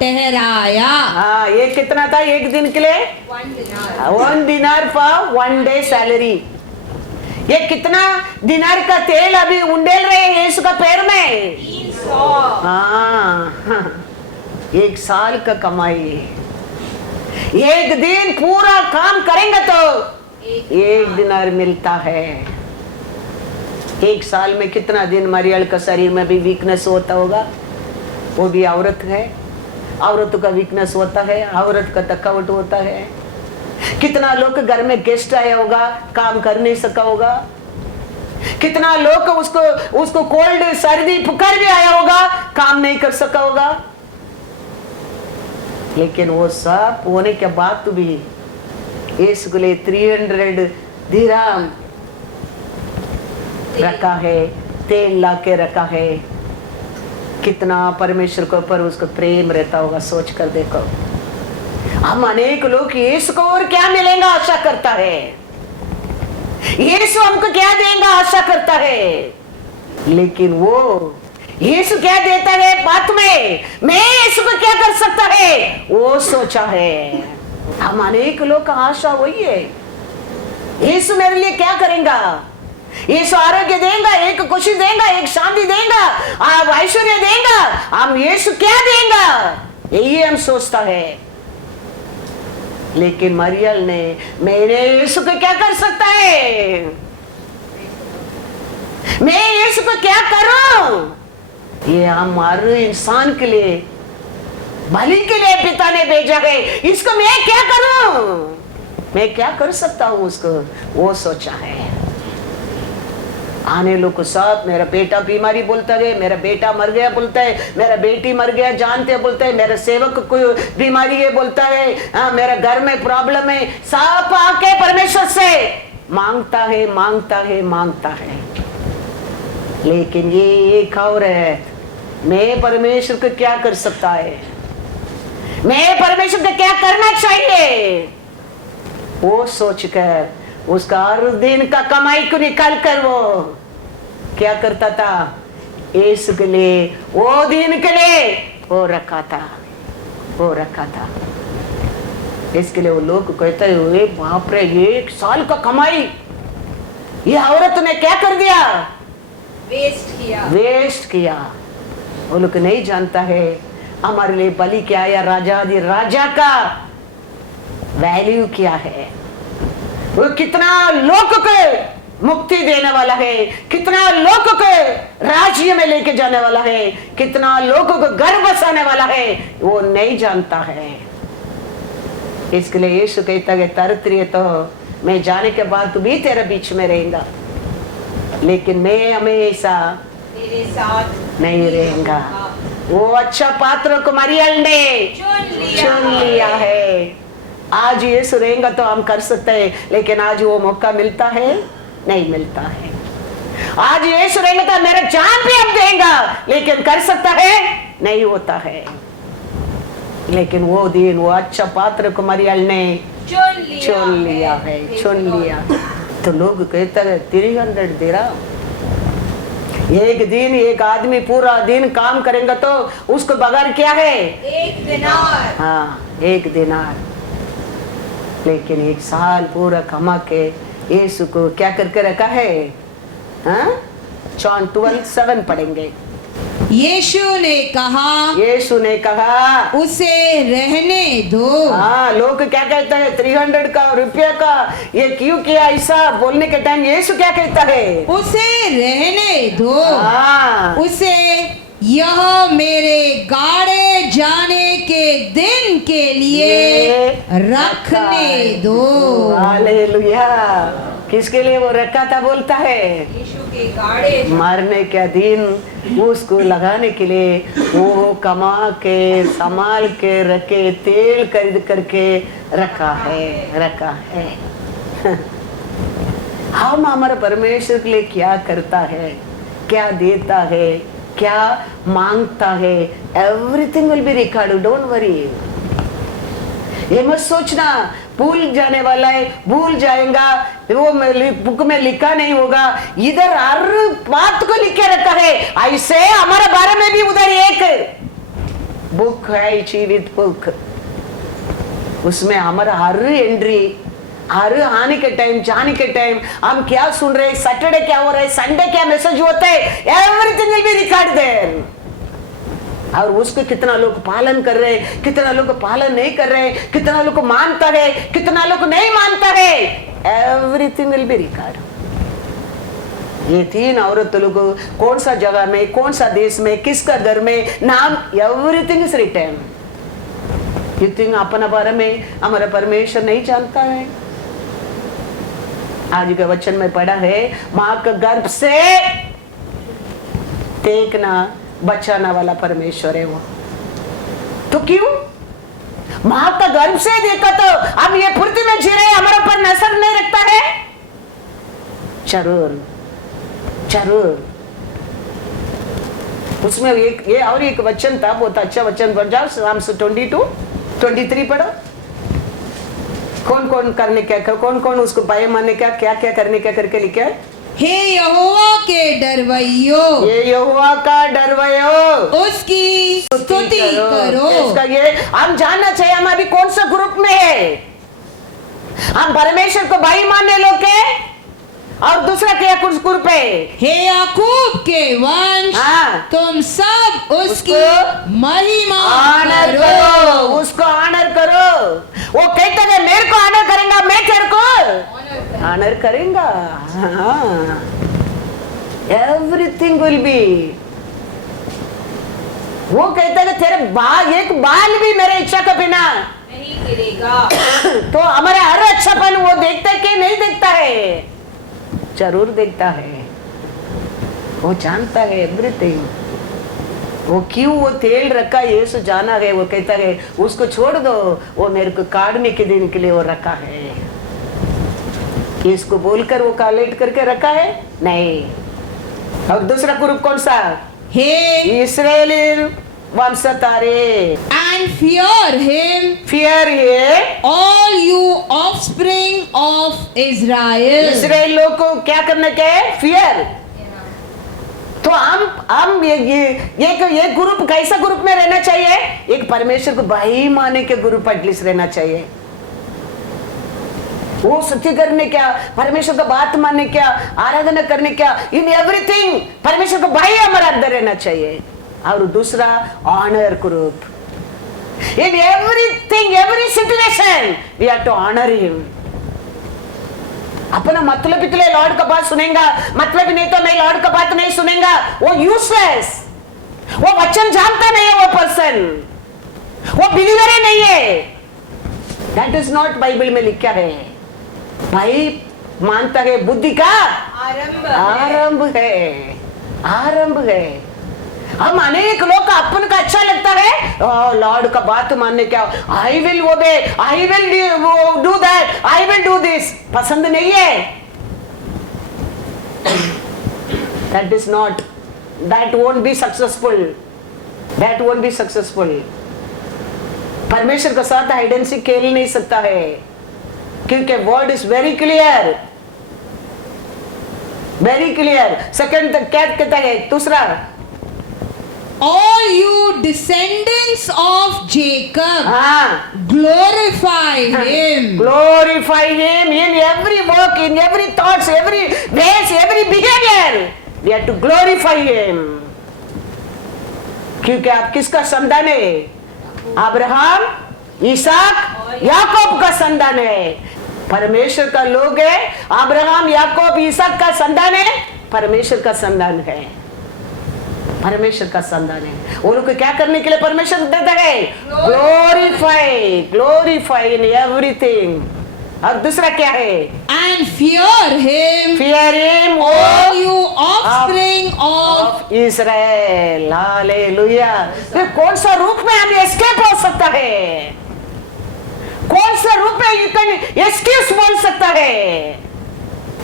ठहराया। ये कितना था एक दिन के लिए? 1 दिनार फॉर 1 डे सैलरी। ये कितना दिनार का तेल अभी उंडेल रहे हैं यीशु का पैर में? 1 साल का कमाई। एक दिन पूरा काम करेंगे तो 1 दिनार मिलता है। 1 साल में कितना दिन मरियम का शरीर में भी वीकनेस होता होगा? वो भी औरत है, औरत का वीकनेस होता है, औरत का थकावट होता है। कितना लोग घर में गेस्ट आया होगा, काम कर नहीं सका होगा। कितना लोग उसको कोल्ड सर्दी पुकार भी आया होगा, काम नहीं कर सका होगा। लेकिन वो सब होने के बाद तो भी यीशु के लिए 300 दिरहम रखा है, तेल ला के रखा है। कितना परमेश्वर के ऊपर उसको प्रेम रहता होगा, सोच कर देखो। हम अनेक लोग यीशु को और क्या मिलेगा आशा करता है, यीशु हमको क्या देगा आशा करता है, लेकिन वो यीशु क्या देता है बात में, मैं यीशु को क्या कर सकता है वो सोचा है। हम अनेक लोग का आशा वही है, यीशु मेरे लिए क्या करेगा? यीशु आरोग्य देगा, एक खुशी देगा, एक शांति देगा, आप ऐश्वर्य देगा, हम यीशु क्या देगा, यही हम सोचता है। लेकिन मरियल ने मेरे यीशु को क्या कर सकता है, मैं यीशु को क्या करूं? ये हमारे इंसान के लिए, भली के लिए पिता ने भेजा है, इसको मैं क्या करूं, मैं क्या कर सकता हूं उसको, वो सोचा है। आने लोग को सब मेरा बेटा बीमारी बोलता है, मेरा बेटा मर गया बोलता है, मेरा बेटी मर गया जानते बोलता है, मेरा सेवक को बीमारी है बोलता है, मेरा घर में प्रॉब्लम है, सब आके परमेश्वर से मांगता है, मांगता है, मांगता है। लेकिन ये एक और है, मैं परमेश्वर को क्या कर सकता है, मैं परमेश्वर को क्या करना चाहिए, वो सोचकर उसका हर दिन का कमाई को निकाल कर वो क्या करता था, यीशु के लिए, वो दिन के लिए वो रखा था, वो रखा था। इसके लिए वो लोग कहते हुए, बाप रे 1 साल का कमाई ये औरत ने क्या कर दिया, वेस्ट किया। वो लोग नहीं जानता है हमारे लिए बलि क्या है, राजा का वैल्यू क्या है, वो कितना लोग को मुक्ति देने वाला है, कितना लोग को राज्य में लेके जाने वाला है, कितना लोगों को घर बसाने वाला है, वो नहीं जानता है। इसके लिए यीशु कहता है, तरतरी तो मैं जाने के बाद तू भी तेरे बीच में रहेगा, लेकिन मैं हमेशा तेरे साथ नहीं रहेगा। वो अच्छा पात्र को मरियल ने चुन लिया है। आज यीशु रहेगा तो हम कर सकते हैं, लेकिन आज वो मौका मिलता है, नहीं मिलता है। आज यीशु रहेगा तो मेरा जान भी हम देगा, लेकिन कर सकता है, नहीं होता है। लेकिन वो दिन वो अच्छा पात्र को मरियल ने चुन लिया है, चुन लिया। तो लोग कहते हैं 300 दे रहा, एक दिन एक आदमी पूरा दिन काम करेंगे तो उसको बगैर क्या है, 1 दिनार। हाँ 1 दिनार। लेकिन 1 साल पूरा कमा के यीशु को क्या करके रखा है, हाँ? जॉन 12:7 पढ़ेंगे। यीशु ने कहा उसे रहने दो। हाँ, लोग क्या कहता है 300 का रुपया का ये क्यों किया, ऐसा बोलने के टाइम यीशु क्या कहता है, उसे रहने दो। हाँ। उसे यह मेरे गाड़े जाने के दिन के लिए रखने दो। हालेलुया। किसके लिए वो रखा था बोलता है, यीशु के गाड़े मरने का दिन उसको लगाने के लिए वो कमा के संभाल के रखे, तेल खरीद करके रखा है। हम हमारे परमेश्वर के लिए क्या करता है, क्या देता है, क्या मांगता है, everything will be recorded, don't worry. ये मत सोचना भूल जाने वाला है, भूल जाएगा, वो बुक में लिखा नहीं होगा। इधर हर बात को लिख के रखा है। ऐसे हमारे बारे में भी उधर एक बुक है, जीवित बुक, उसमें हमारा हर एंट्री, हर आने के टाइम, जाने के टाइम, हम क्या सुन रहे, सैटरडे क्या हो रहा है, संडे क्या मैसेज होता है, everything will be record there. और उसको कितना लोग पालन कर रहे, कितना लोग पालन नहीं कर रहे, कितना लोग मानता है, कितना लोग नहीं मानता है, एवरीथिंग विल बी रिकॉर्ड। ये 3 औरत लोग कौन सा जगह में, कौन सा देश में, किसका घर में, नाम, everything is written. You think अपना बारे में हमारा परमेश्वर नहीं जानता है? आज के वचन में पढ़ा है, माँ का गर्भ से देखना बचाने वाला परमेश्वर है वो। तो क्यों माँ का गर्भ से देखा तो हम ये फुर्ती में जी रहे, हमारे ऊपर नजर नहीं रखता है? जरूर जरूर। उसमें एक ये और एक वचन था, बहुत अच्छा वचन पढ़ जाओ, Psalms 22-23 पढ़ो। कौन कौन करने क्या, कौन कौन उसको भय मानने क्या, क्या क्या करने क्या करके लिखा है। हे यहोवा के डरवैयो, ये यहोवा का डरवैयो, उसकी स्तुति करो। इसका ये हम जानना चाहिए हम अभी कौन सा ग्रुप में है। हम परमेश्वर को भाई मानने लोग के, और दूसरा क्या ग्रुप है? हे याकूब के वंश, तुम सब उसकी महिमा ऑनर करो, उसको ऑनर करो। वो कहता है मेरे को ऑनर करेगा, मैं तेरे को ऑनर करेगा। Everything will B. वो कहता है तेरे बाल, एक बाल भी मेरे इच्छा के बिना नहीं गिरेगा। तो हमारे हर अच्छापन वो देखता है कि नहीं देखता है? जरूर देखता है। वो जानता है एवरीथिंग। वो क्यों वो तेल रखा यीशु जाना है। वो कहता है उसको छोड़ दो, वो मेरे को काटने के दिन के लिए वो रखा है। इसको बोलकर वो कलेक्ट करके रखा है नहीं। और दूसरा ग्रुप कौन सा? हे इस्राएली वंशधारे। And fear him, fear him, all you offspring of Israel. इस्राएल लोग को क्या करने के? फियर। तो हम ये ग्रुप कैसा ग्रुप में रहना चाहिए? एक परमेश्वर को भाई माने के ग्रुप एटलीस्ट रहना चाहिए। वो सत्य करने क्या, परमेश्वर का बात मानने क्या, आराधना करने क्या, इन एवरीथिंग परमेश्वर को भाई हमारा अंदर रहना चाहिए। और दूसरा honour group. In everything, every situation we have to honour him. अपना मतलब इतने लॉर्ड का बात सुनेगा, मतलब नहीं तो मैं लॉर्ड का बात नहीं सुनेगा, वो यूजलेस। वो वचन जानता नहीं है वो पर्सन, वो बिलीवर ही नहीं है। दैट इज नॉट बाइबल में लिखा है। भाई मानता है बुद्धि का आरंभ है, आरंभ है। हम अनेक लोग का अपन का अच्छा लगता है, लॉर्ड का बात मानने क्या, I will obey, I will do that, I will do this, पसंद नहीं है। That is not, that won't be successful, that won't be successful. परमेश्वर के साथ हाइड एंड सीक खेल नहीं सकता है, क्योंकि word is very clear, very clear. Second क्या कहता है? दूसरा, all you descendants of Jacob, glorify him. Glorify him in every work, in every thoughts, every ways, every behavior. We have to glorify him. क्योंकि आप किसका संतान है? अब्राहम, इसहाक, याकूब का संतान है। परमेश्वर का लोग है, अब्राहम, याकूब, इसहाक का संतान है, परमेश्वर का संतान है, परमेश्वर का संतान है। वो लोग को क्या करने के लिए परमेश्वर देता है? Glorify, glorify in everything. और दूसरा क्या है? And fear him, fear him, all you offspring of Israel. Hallelujah. फिर कौन सा रूप में हम एस्केप हो सकता है? कौन सा रूप में यू कैन एस्केप बोल सकता है?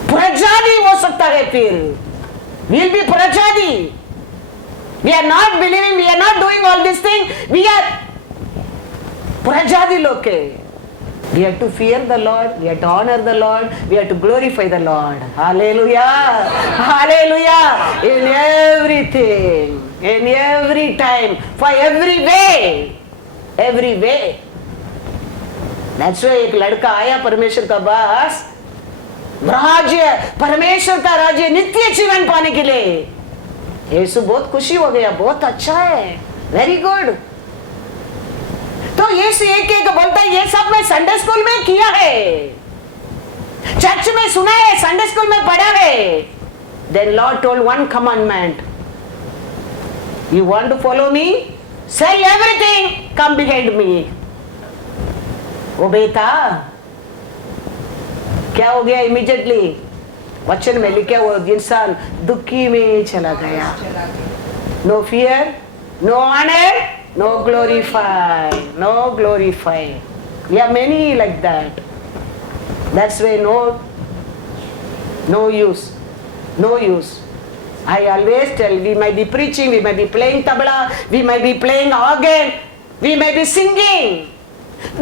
प्रजाति हो सकता है। फिर विल बी प्रजाति। We are not believing, we are not doing all these things. We are प्रजाति लोग के। We have to fear the Lord, we have to honor the Lord, we have to glorify the Lord. Hallelujah, hallelujah. In everything, in every time, for every way, every way. That's why एक लड़का आया परमेश्वर का पास, राज्य, परमेश्वर का राज्य, नित्य जीवन पाने के लिए। यीशु बहुत खुशी हो गया, बहुत अच्छा है, वेरी गुड। तो यीशु एक एक बोलता है, ये सब मैं संडे स्कूल में किया है, चर्च में सुना है, संडे स्कूल में पढ़ा है। Then Lord told one commandment. You want to follow me? Sell everything, come behind me. वो बेटा क्या हो गया? इमीडिएटली वचन में लिखा वो इंसान दुखी में चला गया। No fear, no honour, no glorify, no glorify. We are many like that. That's way no use, no use. I always tell, we might be preaching, we might be playing tabla, we might be playing organ, we might be singing.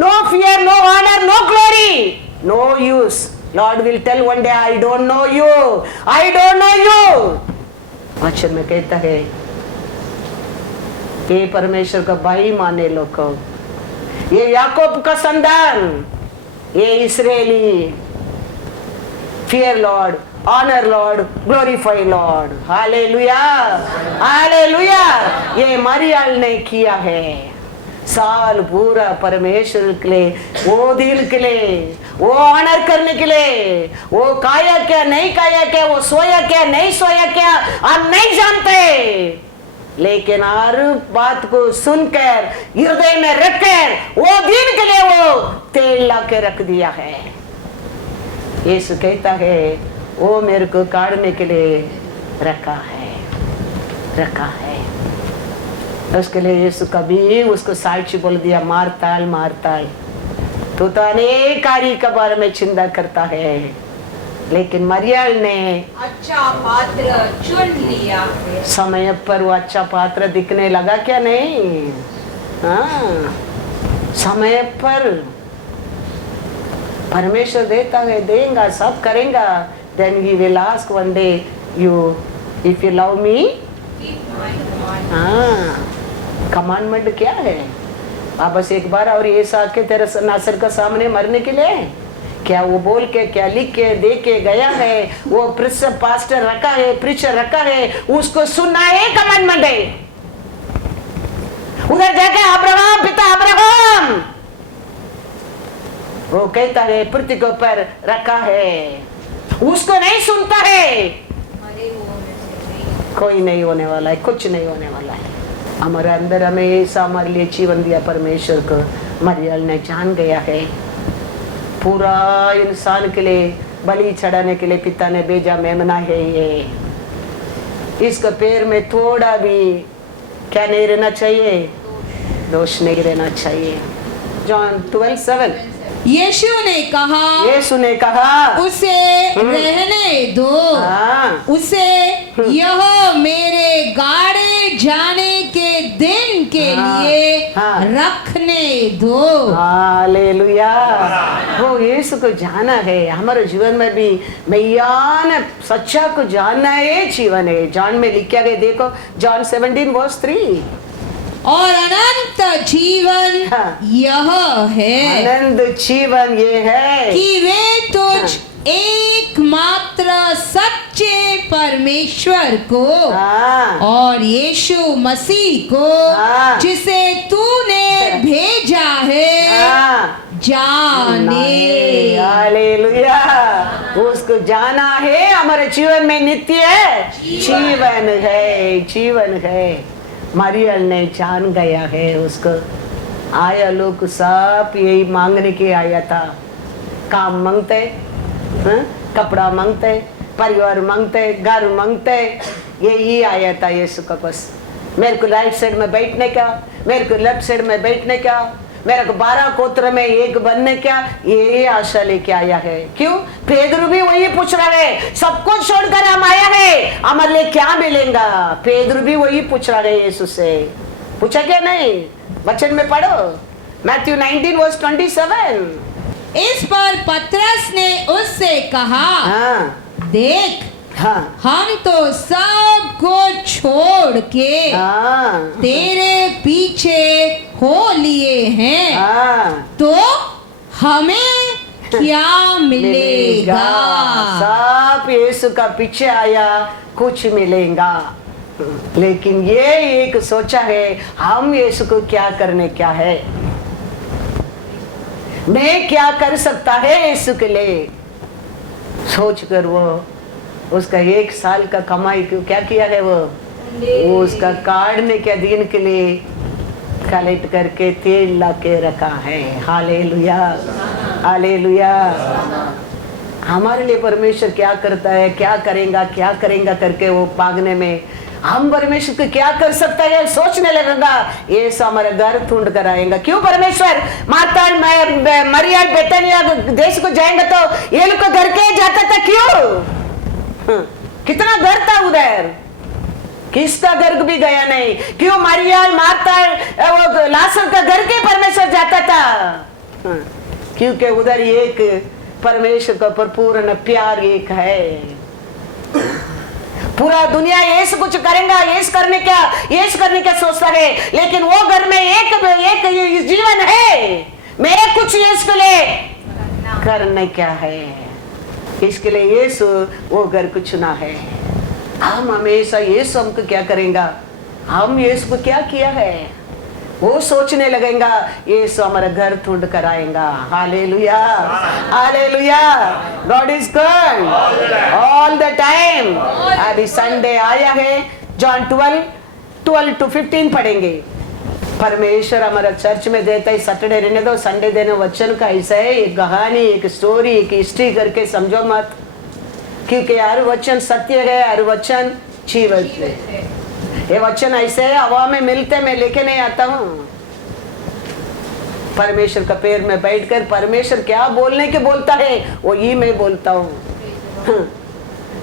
No fear, no honor, no glory, no use. Lord will tell one day, I don't know you, I don't know you. वचन में कहता है, ये परमेश्वर का भाई माने लोग, ये याकूब का संतान, ये इस्राएली fear Lord, honor Lord, glorify Lord. Hallelujah, hallelujah. ये मरियम ने किया है साल पूरा परमेश्वर के लिए, वो दिल के लिए, वो ऑनर करने के लिए। वो खाया क्या नहीं खाया क्या, वो सोया क्या नहीं सोया क्या हम नहीं जानते, लेकिन हर बात को सुनकर हृदय में रखकर वो दिन के लिए वो तेल ला के रख दिया है। यीशु कहता है वो मेरे को काटने के लिए रखा है, रखा है। उसके लिए यीशु कभी उसको साक्षी बोल दिया, मारताल मारताल, तू तो अनेक कार्य के बारे में चिंता करता है, लेकिन मरियम ने अच्छा पात्र चुन लिया है। समय पर वो अच्छा पात्र दिखने लगा क्या नहीं? हाँ, समय पर परमेश्वर देता है, देगा, सब करेगा। Then he will ask one day, if you love me, हाँ, कमांडमेंट क्या है? आप बस एक बार और ये साथ के तेरे नासर का सामने मरने के लिए क्या वो बोल के क्या लिख के दे के गया है? वो पास्टर रखा है, प्रीचर रखा है, उसको सुनना है कमांडमेंट है। उधर जाके अब्राहम, पिता अब्राहम, वो कहता है पृथ्वी के ऊपर रखा है, उसको नहीं सुनता है। कोई नहीं होने वाला है, कुछ नहीं होने वाला है। हमारे अंदर हमें ऐसा हमारे लिए जीवन दिया परमेश्वर को मरियम ने जान गया है। पूरा इंसान के लिए बलि चढ़ाने के लिए पिता ने भेजा मेमना है ये। इसका पैर में थोड़ा भी क्या नहीं रहना चाहिए, दोष नहीं रहना चाहिए। जॉन 12:7 यीशु ने कहा उसे रहने दो, उसे यह मेरे गाड़े जाने के दिन के लिए रखने दो। हालेलुया। वो यीशु को जाना है। हमारे जीवन में भी मैयान सच्चा को जानना है, जीवन है। जॉन में लिखा गया, देखो जॉन 17:3, और अनंत जीवन यह है, अनंत जीवन ये है कि वे तुझ एकमात्र सच्चे परमेश्वर को और यीशु मसीह को जिसे तूने भेजा है जाने। हालेलुया। उसको जाना है। हमारे जीवन में नित्य जीवन है, जीवन है। मरियम ने जान गया है उसको। आया लोग सब यही मांगने के आया था, काम मांगते, कपड़ा मांगते, परिवार मांगते, घर मांगते, यही आया था यीशु का पास। मेरे को राइट साइड में बैठने का, मेरे को लेफ्ट साइड में बैठने का, मेरे को 12 गोत्र में एक बनने क्या, ये आशा लेके आया है। क्यों? पेदरू भी वही पूछ रहा है, सब कुछ छोड़कर हम आया है, हमारे लिए क्या मिलेगा? पेदरू भी वही पूछ रहा है यीशु से। पूछा क्या नहीं? वचन में पढ़ो, मैथ्यू 19:27। इस पर पतरस ने उससे कहा, देख, हम तो सब को छोड़ के तेरे पीछे हो लिए हैं, तो हमें क्या मिलेगा? सब यीशु का पीछे आया, कुछ मिलेगा। लेकिन ये एक सोचा है, हम यीशु को क्या करने क्या है, मैं क्या कर सकता है यीशु के लिए, सोच कर वो उसका 1 साल का कमाई क्या किया है, वो उसका काटने के दिन के लिए कलेक्ट करके तेल ला के रखा है। Hallelujah, hallelujah. हमारे लिए परमेश्वर क्या करता है, क्या करेगा करके वो भागने में हम परमेश्वर को क्या कर सकता है सोचने लगेगा, ये हमारे घर ढूंढ कर आएगा। क्यों परमेश्वर माता मरियम बेतनिया देश को जाएंगे तो ये लोग को घर के जाता था? क्यों? कितना घर था उधर, किसका घर भी गया नहीं। क्यों मरियम माता वो लाजर का घर के परमेश्वर जाता था? क्योंकि उधर एक परमेश्वर का पूर्ण प्यार एक है। पूरा दुनिया ये कुछ करेगा, ये करने का सोचता है, लेकिन वो घर में एक जीवन है। मैं कुछ इसके लिए करना क्या है। इसके लिए यीशु वो घर को चुना है। हम हमेशा यीशु हमको क्या करेगा, हम यीशु को क्या किया है वो सोचने लगेगा, यीशु हमारा घर ढूंढ कर आएगा। Hallelujah, hallelujah, God is good all the time. अभी संडे आया है, जॉन 12 to 15 पढ़ेंगे। परमेश्वर हमारा चर्च में देता है, सैटरडे रहने दो, संडे देने वचन का ऐसा है, एक कहानी, एक स्टोरी, एक हिस्ट्री करके समझो मत, क्योंकि हर वचन सत्य है, हर वचन जीवन है। ये वचन ऐसे है, हवा में मिलते मैं लेके नहीं आता हूँ। परमेश्वर का पैर में बैठकर परमेश्वर क्या बोलने के बोलता है वो ही मैं बोलता हूँ।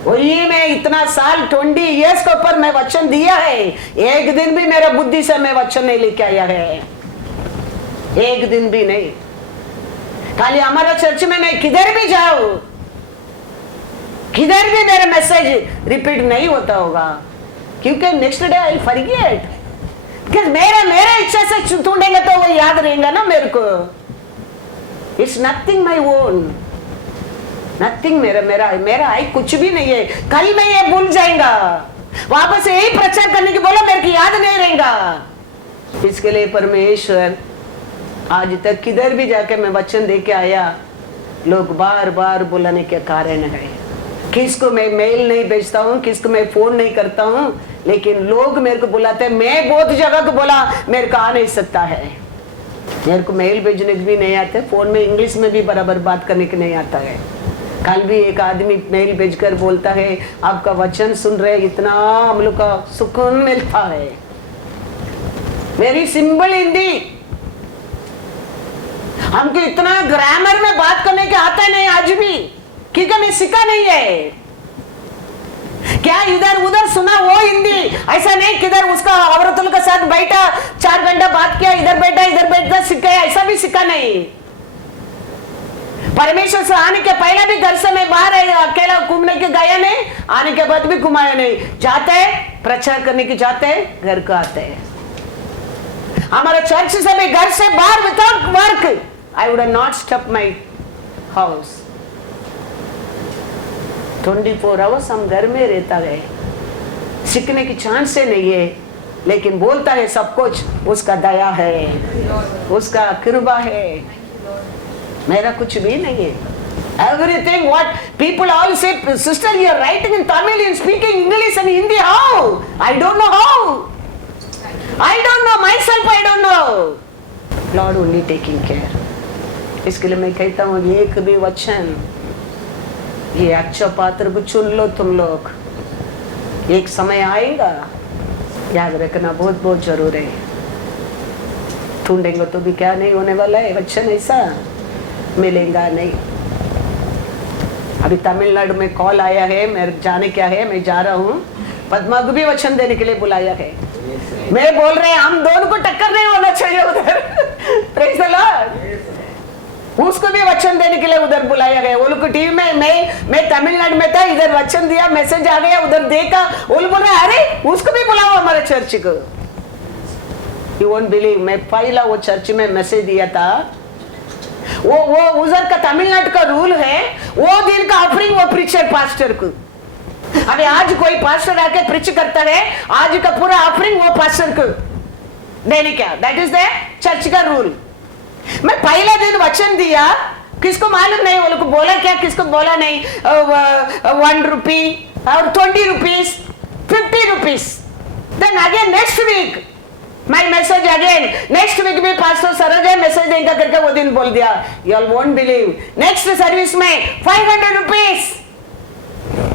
वही मैं इतना साल 20 years के ऊपर मैं वचन दिया है, एक दिन भी मेरा बुद्धि से मैं वचन नहीं लेके आया है, एक दिन भी नहीं। खाली हमारा चर्च में नहीं, किधर भी जाओ, किधर भी मेरा मैसेज रिपीट नहीं होता होगा, क्योंकि नेक्स्ट डे आई फॉरगेट। मेरे इच्छा से ढूंढेंगे तो वो याद रहेगा ना मेरे को। It's nothing my own, nothing मेरा है कुछ भी नहीं है। कल मैं ये भूल जाएगा, वापस यही प्रचार करने की बोला, मेरे को याद नहीं रहेगा। इसके लिए परमेश्वर आज तक किधर भी जाके मैं वचन दे के आया, लोग बार बार बुलाने के कारण है। किसको मैं मेल नहीं भेजता हूँ, किसको मैं फोन नहीं करता हूँ, लेकिन लोग मेरे को बुलाते हैं। मैं बहुत जगह को बोला, मेरे को आ नहीं सकता है, मेरे को मेल भेजने भी नहीं आते, फोन में इंग्लिश में भी बराबर बात करने के नहीं आता है। कल भी एक आदमी मेल भेजकर बोलता है, आपका वचन सुन रहे इतना हम लोग का सुकून मिलता है। मेरी सिंपल हिंदी, हमको इतना ग्रामर में बात करने के आता नहीं आज भी, क्योंकि मैं सीखा नहीं है। क्या इधर उधर सुना वो हिंदी, ऐसा नहीं किधर उसका औरतों के साथ बैठा 4 घंटा बात किया, इधर बैठा सीखा, ऐसा भी सीखा नहीं। परमेश्वर से आने के पहले भी घर से मैं बाहर अकेला घूमने के गया नहीं, आने के बाद भी घुमाया नहीं। जाते हैं प्रचार करने की, जाते हैं घर को आते हैं। हमारा चर्च से भी घर से बाहर without work I would not stop my house. 24 hours हम घर में रहता है, सीखने की चांस से नहीं है, लेकिन बोलता है सब कुछ उसका दया है, उसका कृपा है, मेरा कुछ भी नहीं है। Everything what people all say, sister, you are writing in Tamil and speaking English and Hindi. How? I don't know how. I don't know myself. I don't know. Lord only taking care. इसके लिए मैं कहता हूँ, एक भी वचन, ये अच्छा पात्र को चुन लो तुम लोग, एक समय आएगा, याद रखना बहुत बहुत जरूर है। ढूंढेंगे तो भी क्या नहीं होने वाला है, वचन ऐसा मिलेगा नहीं। अभी तमिलनाडु में कॉल आया है, मेरे जाने क्या है, मैं जा रहा हूँ, पद्मा को भी वचन देने के लिए बुलाया है। मैं बोल रहे हैं हम दोनों को टक्कर नहीं होना चाहिए उधर। Praise the Lord. उसको भी वचन देने के लिए उधर बुलाया गया। वो लोग टीवी में मैं तमिलनाडु में था, इधर वचन दिया, मैसेज आ गया, उधर देखा, वो लोग बोल रहे अरे उसको भी बुलाओ हमारे चर्च को। यू वोंट बिलीव, मैं पहला वो चर्च में मैसेज दिया था, वो उधर का तमिलनाडु का रूल है, वो दिन का ऑफरिंग वो प्रीचर पास्टर को। अभी आज कोई पास्टर आके प्रीच करता है, आज का पूरा ऑफरिंग वो पास्टर को देने का, दैट इज द चर्च का रूल। मैं पहला दिन वचन दिया, किसको मालूम नहीं, वो लोग बोला क्या, किसको बोला नहीं, 1 रुपी और 20 rupees, 50 rupees. Then again next week my message again, next week भी पास्टर सरोज है मैसेज देगा करके वो दिन बोल दिया। You all won't believe, next service में 500 rupees,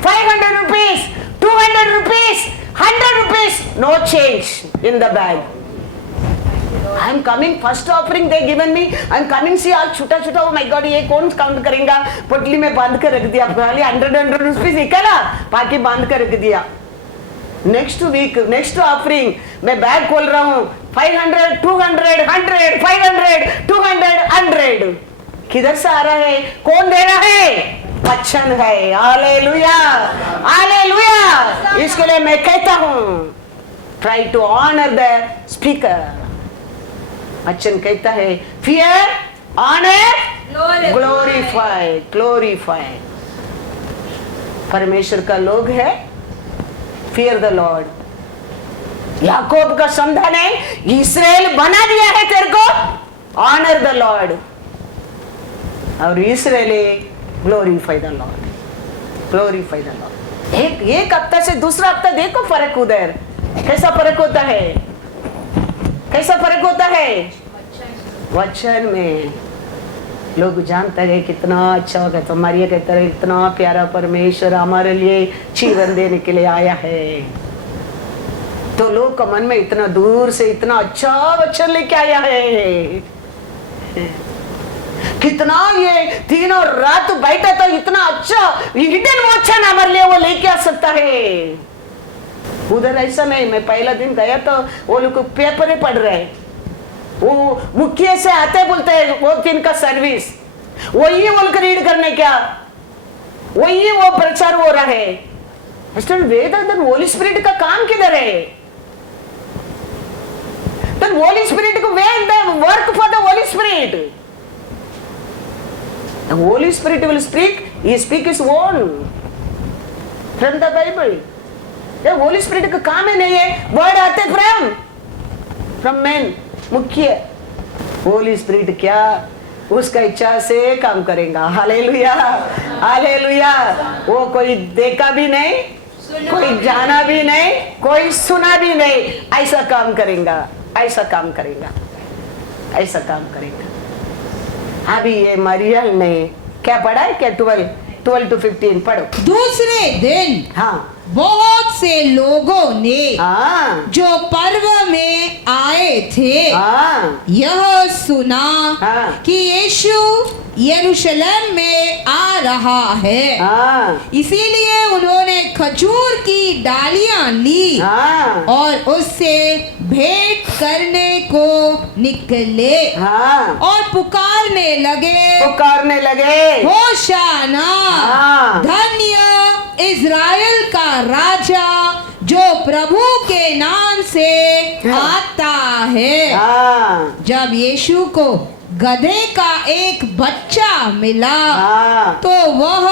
500 rupees, 200 rupees, 100 rupees, no change in the bag. I am coming, first offering they given me, I am coming, see all छोटा छोटा, oh my God, ये कौन काउंट करेगा, पोटली में बांध कर रख दिया, खाली 100 रुपीज निकाला, बाकी बांध कर रख दिया। नेक्स्ट वीक नेक्स्ट ऑफरिंग मैं बैग खोल रहा हूँ, 500, 200, 100, 500, 200, 100, किधर से आ रहा है, कौन दे रहा है, वचन है। Hallelujah, hallelujah. इसके लिए मैं कहता हूँ, try to honour the speaker. वचन कहता है, फियर ऑनर, ग्लोरीफाई, ग्लोरीफाई। परमेश्वर का लोग है, फियर द लॉर्ड। याकूब का समाधान है, इस्राएल बना दिया है तेरे को, ऑनर द लॉर्ड। और इस्राएली glorify the Lord, glorify the Lord. एक हफ्ता से दूसरा हफ्ता देखो फर्क उधर कैसा फर्क होता है, कैसा फर्क होता है। वचन में लोग जानते हैं कितना अच्छा होगा, तो मरिया कहता है इतना प्यारा परमेश्वर हमारे लिए जीवन देने के लिए आया है। तो लोग का मन में इतना दूर से इतना अच्छा वचन लेके आया है। कितना ये तीनों रात बैठा तो इतना अच्छा हिडन वचन हमारे लिए वो लेके आ सकता है। उधर ऐसा नहीं, मैं पहला दिन गया तो वो लोग पेपर पढ़ रहे, वो मुख्य से आते बोलते हैं वो दिन का सर्विस, वही वो लोग रीड करने क्या, वही वो प्रचार हो रहा है। वेद होली स्पिरिट का काम किधर है? Then Holy Spirit को where the work for the Holy Spirit? The Holy Spirit will speak. He speak his own from the Bible. The Holy Spirit का काम ही नहीं है, word आते from men मुख्य। Holy Spirit क्या उसका इच्छा से काम करेगा। Hallelujah, hallelujah. वो कोई देखा भी नहीं, कोई जाना भी नहीं, कोई सुना भी नहीं, ऐसा काम करेगा, ऐसा काम करेगा, ऐसा काम करेगा। अभी ये मरियल ने क्या पढ़ा है क्या? 12 to 15 पढ़ो। दूसरे दिन हाँ बहुत से लोगों ने हाँ जो पर्व में आए थे हाँ यह सुना हाँ कि यीशु यरूशलेम में आ रहा है, हाँ इसीलिए उन्होंने खजूर की डालियां ली हाँ और उससे भेंट करने को निकले हाँ और पुकारने लगे, होशाना, हाँ। धन्य इज़राइल का राजा जो प्रभु के नाम से आता है। हाँ जब यीशु को गधे का एक बच्चा मिला हाँ तो वह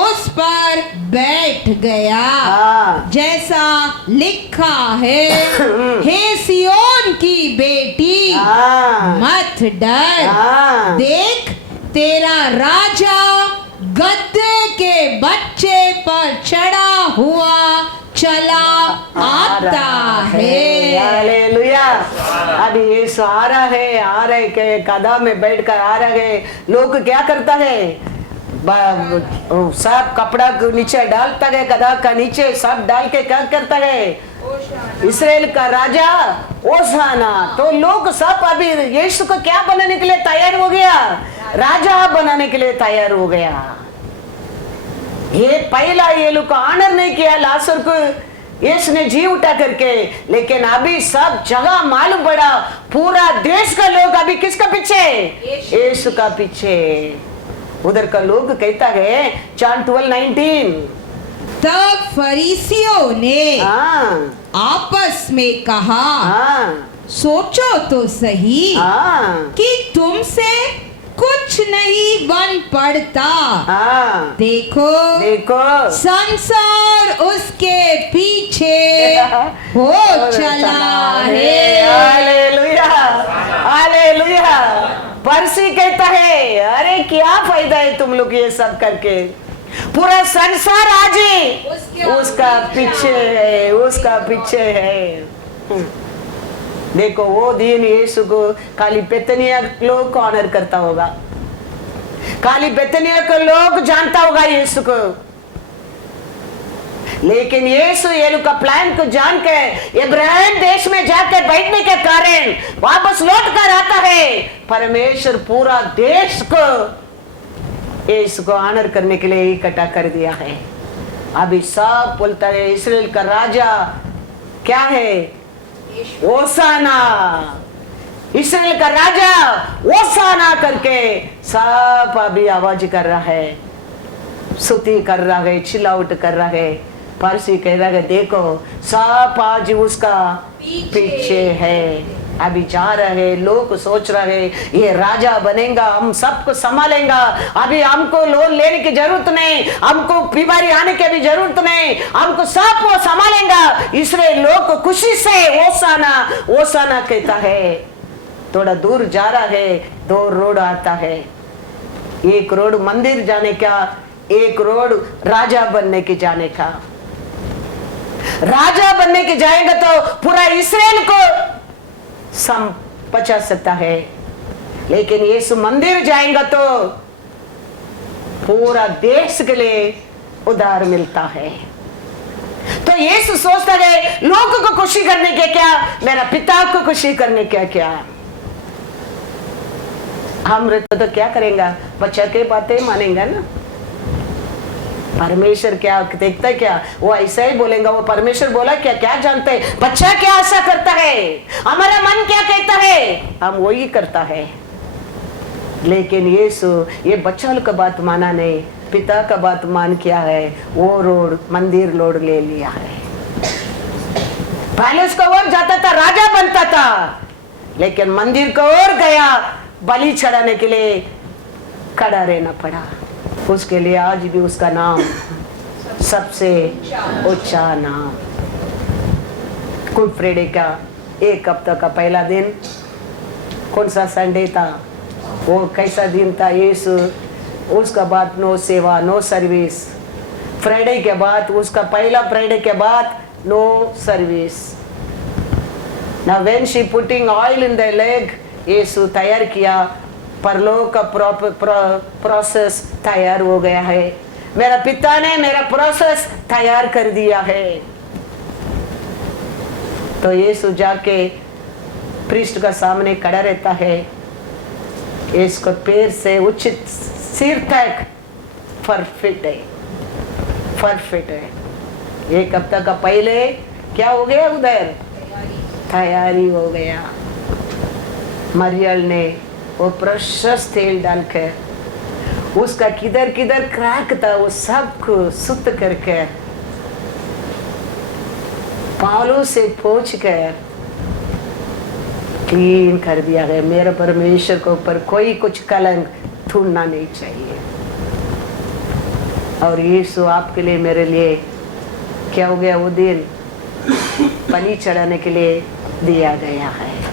उस पर बैठ गया, हाँ जैसा लिखा है, हे सियोन की बेटी हाँ मत डर, हाँ देख तेरा राजा गधे के बच्चे पर चढ़ा हुआ चला आता है। हालेलुया। अभी यीशु आ रहा है, आ रहे के कदम में बैठकर आ रहा है। लोग क्या करता है, सब कपड़ा को नीचे डालता है, कदा का नीचे सब डाल के क्या करता है, इस्राएल का राजा ओसाना। तो लोग सब अभी यीशु को क्या बनाने के लिए तैयार हो गया, राजा बनाने के लिए तैयार हो गया। ये पहला ये लोग को ऑनर नहीं किया लाजर को, यीशु ने जी उठा करके, लेकिन अभी सब जगह मालूम पड़ा, पूरा देश का लोग अभी किसका पीछे, यीशु का पीछे। उधर का लोग कहता है John 12:19, तब फरीसियों ने आपस में कहा, सोचो तो सही कि तुमसे कुछ नहीं बन पड़ता। देखो संसार उसके पीछे हो चला है। Hallelujah, hallelujah. परसी कहता है अरे क्या फायदा है तुम लोग ये सब करके, पूरा संसार आज उसका पीछे है, उसका पीछे है। देखो वो दिन यीशु को खाली बेतनिया लोग को ऑनर करता होगा, खाली बेतनिया को लोग जानता होगा यीशु को, लेकिन यीशु ये लोग का प्लान को जान के इब्राहिम देश में जाकर बैठने के कारण वापस लौट कर आता है। परमेश्वर पूरा देश को यीशु को ऑनर करने के लिए इकट्ठा कर दिया है। अभी सब बोलता है इस्राएल का राजा क्या है, ओसाना, इस्राएल का राजा ओसाना करके सब अभी आवाज कर रहा है, स्तुति कर रहा है, चिल्लाउट कर रहा है। पारसी कह रहा है देखो सब आज उसका पीछे है। अभी जा रहे, लोग सोच रहे ये राजा बनेगा, हम सबको संभालेगा, अभी हमको लोन लेने की जरूरत नहीं, हमको बीमारी आने की भी जरूरत नहीं, हमको सब वो संभालेगा। इसलिए लोग खुशी से ओसाना ओसाना कहता है। थोड़ा दूर जा रहा है, 2 रोड आता है, एक रोड मंदिर जाने का, एक रोड राजा बनने के जाने का। राजा बनने के जाएगा तो पूरा इस्राएल को बचा सकता है, लेकिन यीशु मंदिर जाएगा तो पूरा देश के लिए उद्धार मिलता है। तो यीशु सोचता है लोगों को खुशी करने के क्या, मेरा पिता को खुशी करने के क्या। हम तो क्या करेंगे, बच्चा के बातें मानेंगे ना। परमेश्वर क्या देखता है, क्या वो ऐसा ही बोलेगा, वो परमेश्वर बोला क्या क्या जानते हैं, बच्चा क्या आशा करता है, हमारा मन क्या कहता है, हम वही करता है। लेकिन यीशु ये बच्चा का बात माना नहीं, पिता का बात मान किया है, वो रोड मंदिर रोड ले लिया है। पहले उसका ओर जाता था, राजा बनता था, लेकिन मंदिर को ओर गया, बलि चढ़ाने के लिए खड़ा रहना पड़ा। उसके लिए आज भी उसका नाम सबसे ऊंचा नाम। गुड फ्राइडे का 1 हफ्ता का पहला दिन कौन सा संडे था, वो कैसा दिन था। यीशु उसका बाद नो सेवा, नो सर्विस। फ्राइडे के बाद उसका पहला फ्राइडे के बाद no service. Now when she putting oil in the leg, यीशु तैयार किया, परलोक का प्रोसेस तैयार हो गया है। मेरा पिता ने मेरा प्रोसेस तैयार कर दिया है। तो यीशु जाके प्रीस्ट का सामने खड़ा रहता है, इसको पैर से उचित सिर तक परफेक्ट है, परफेक्ट है। 1 हफ्ता का पहले क्या हो गया, उधर तैयारी हो गया। मरियल ने वो प्रशस्त तेल डालकर उसका किधर किधर क्रैक था वो सबको शुद्ध करके पालों से पोंछ कर क्लीन कर दिया गया। मेरे परमेश्वर के ऊपर कोई कुछ कलंक थूड़ना नहीं चाहिए। और यीशु आपके लिए मेरे लिए क्या हो गया, वो दिन बलि चढ़ाने के लिए दिया गया है।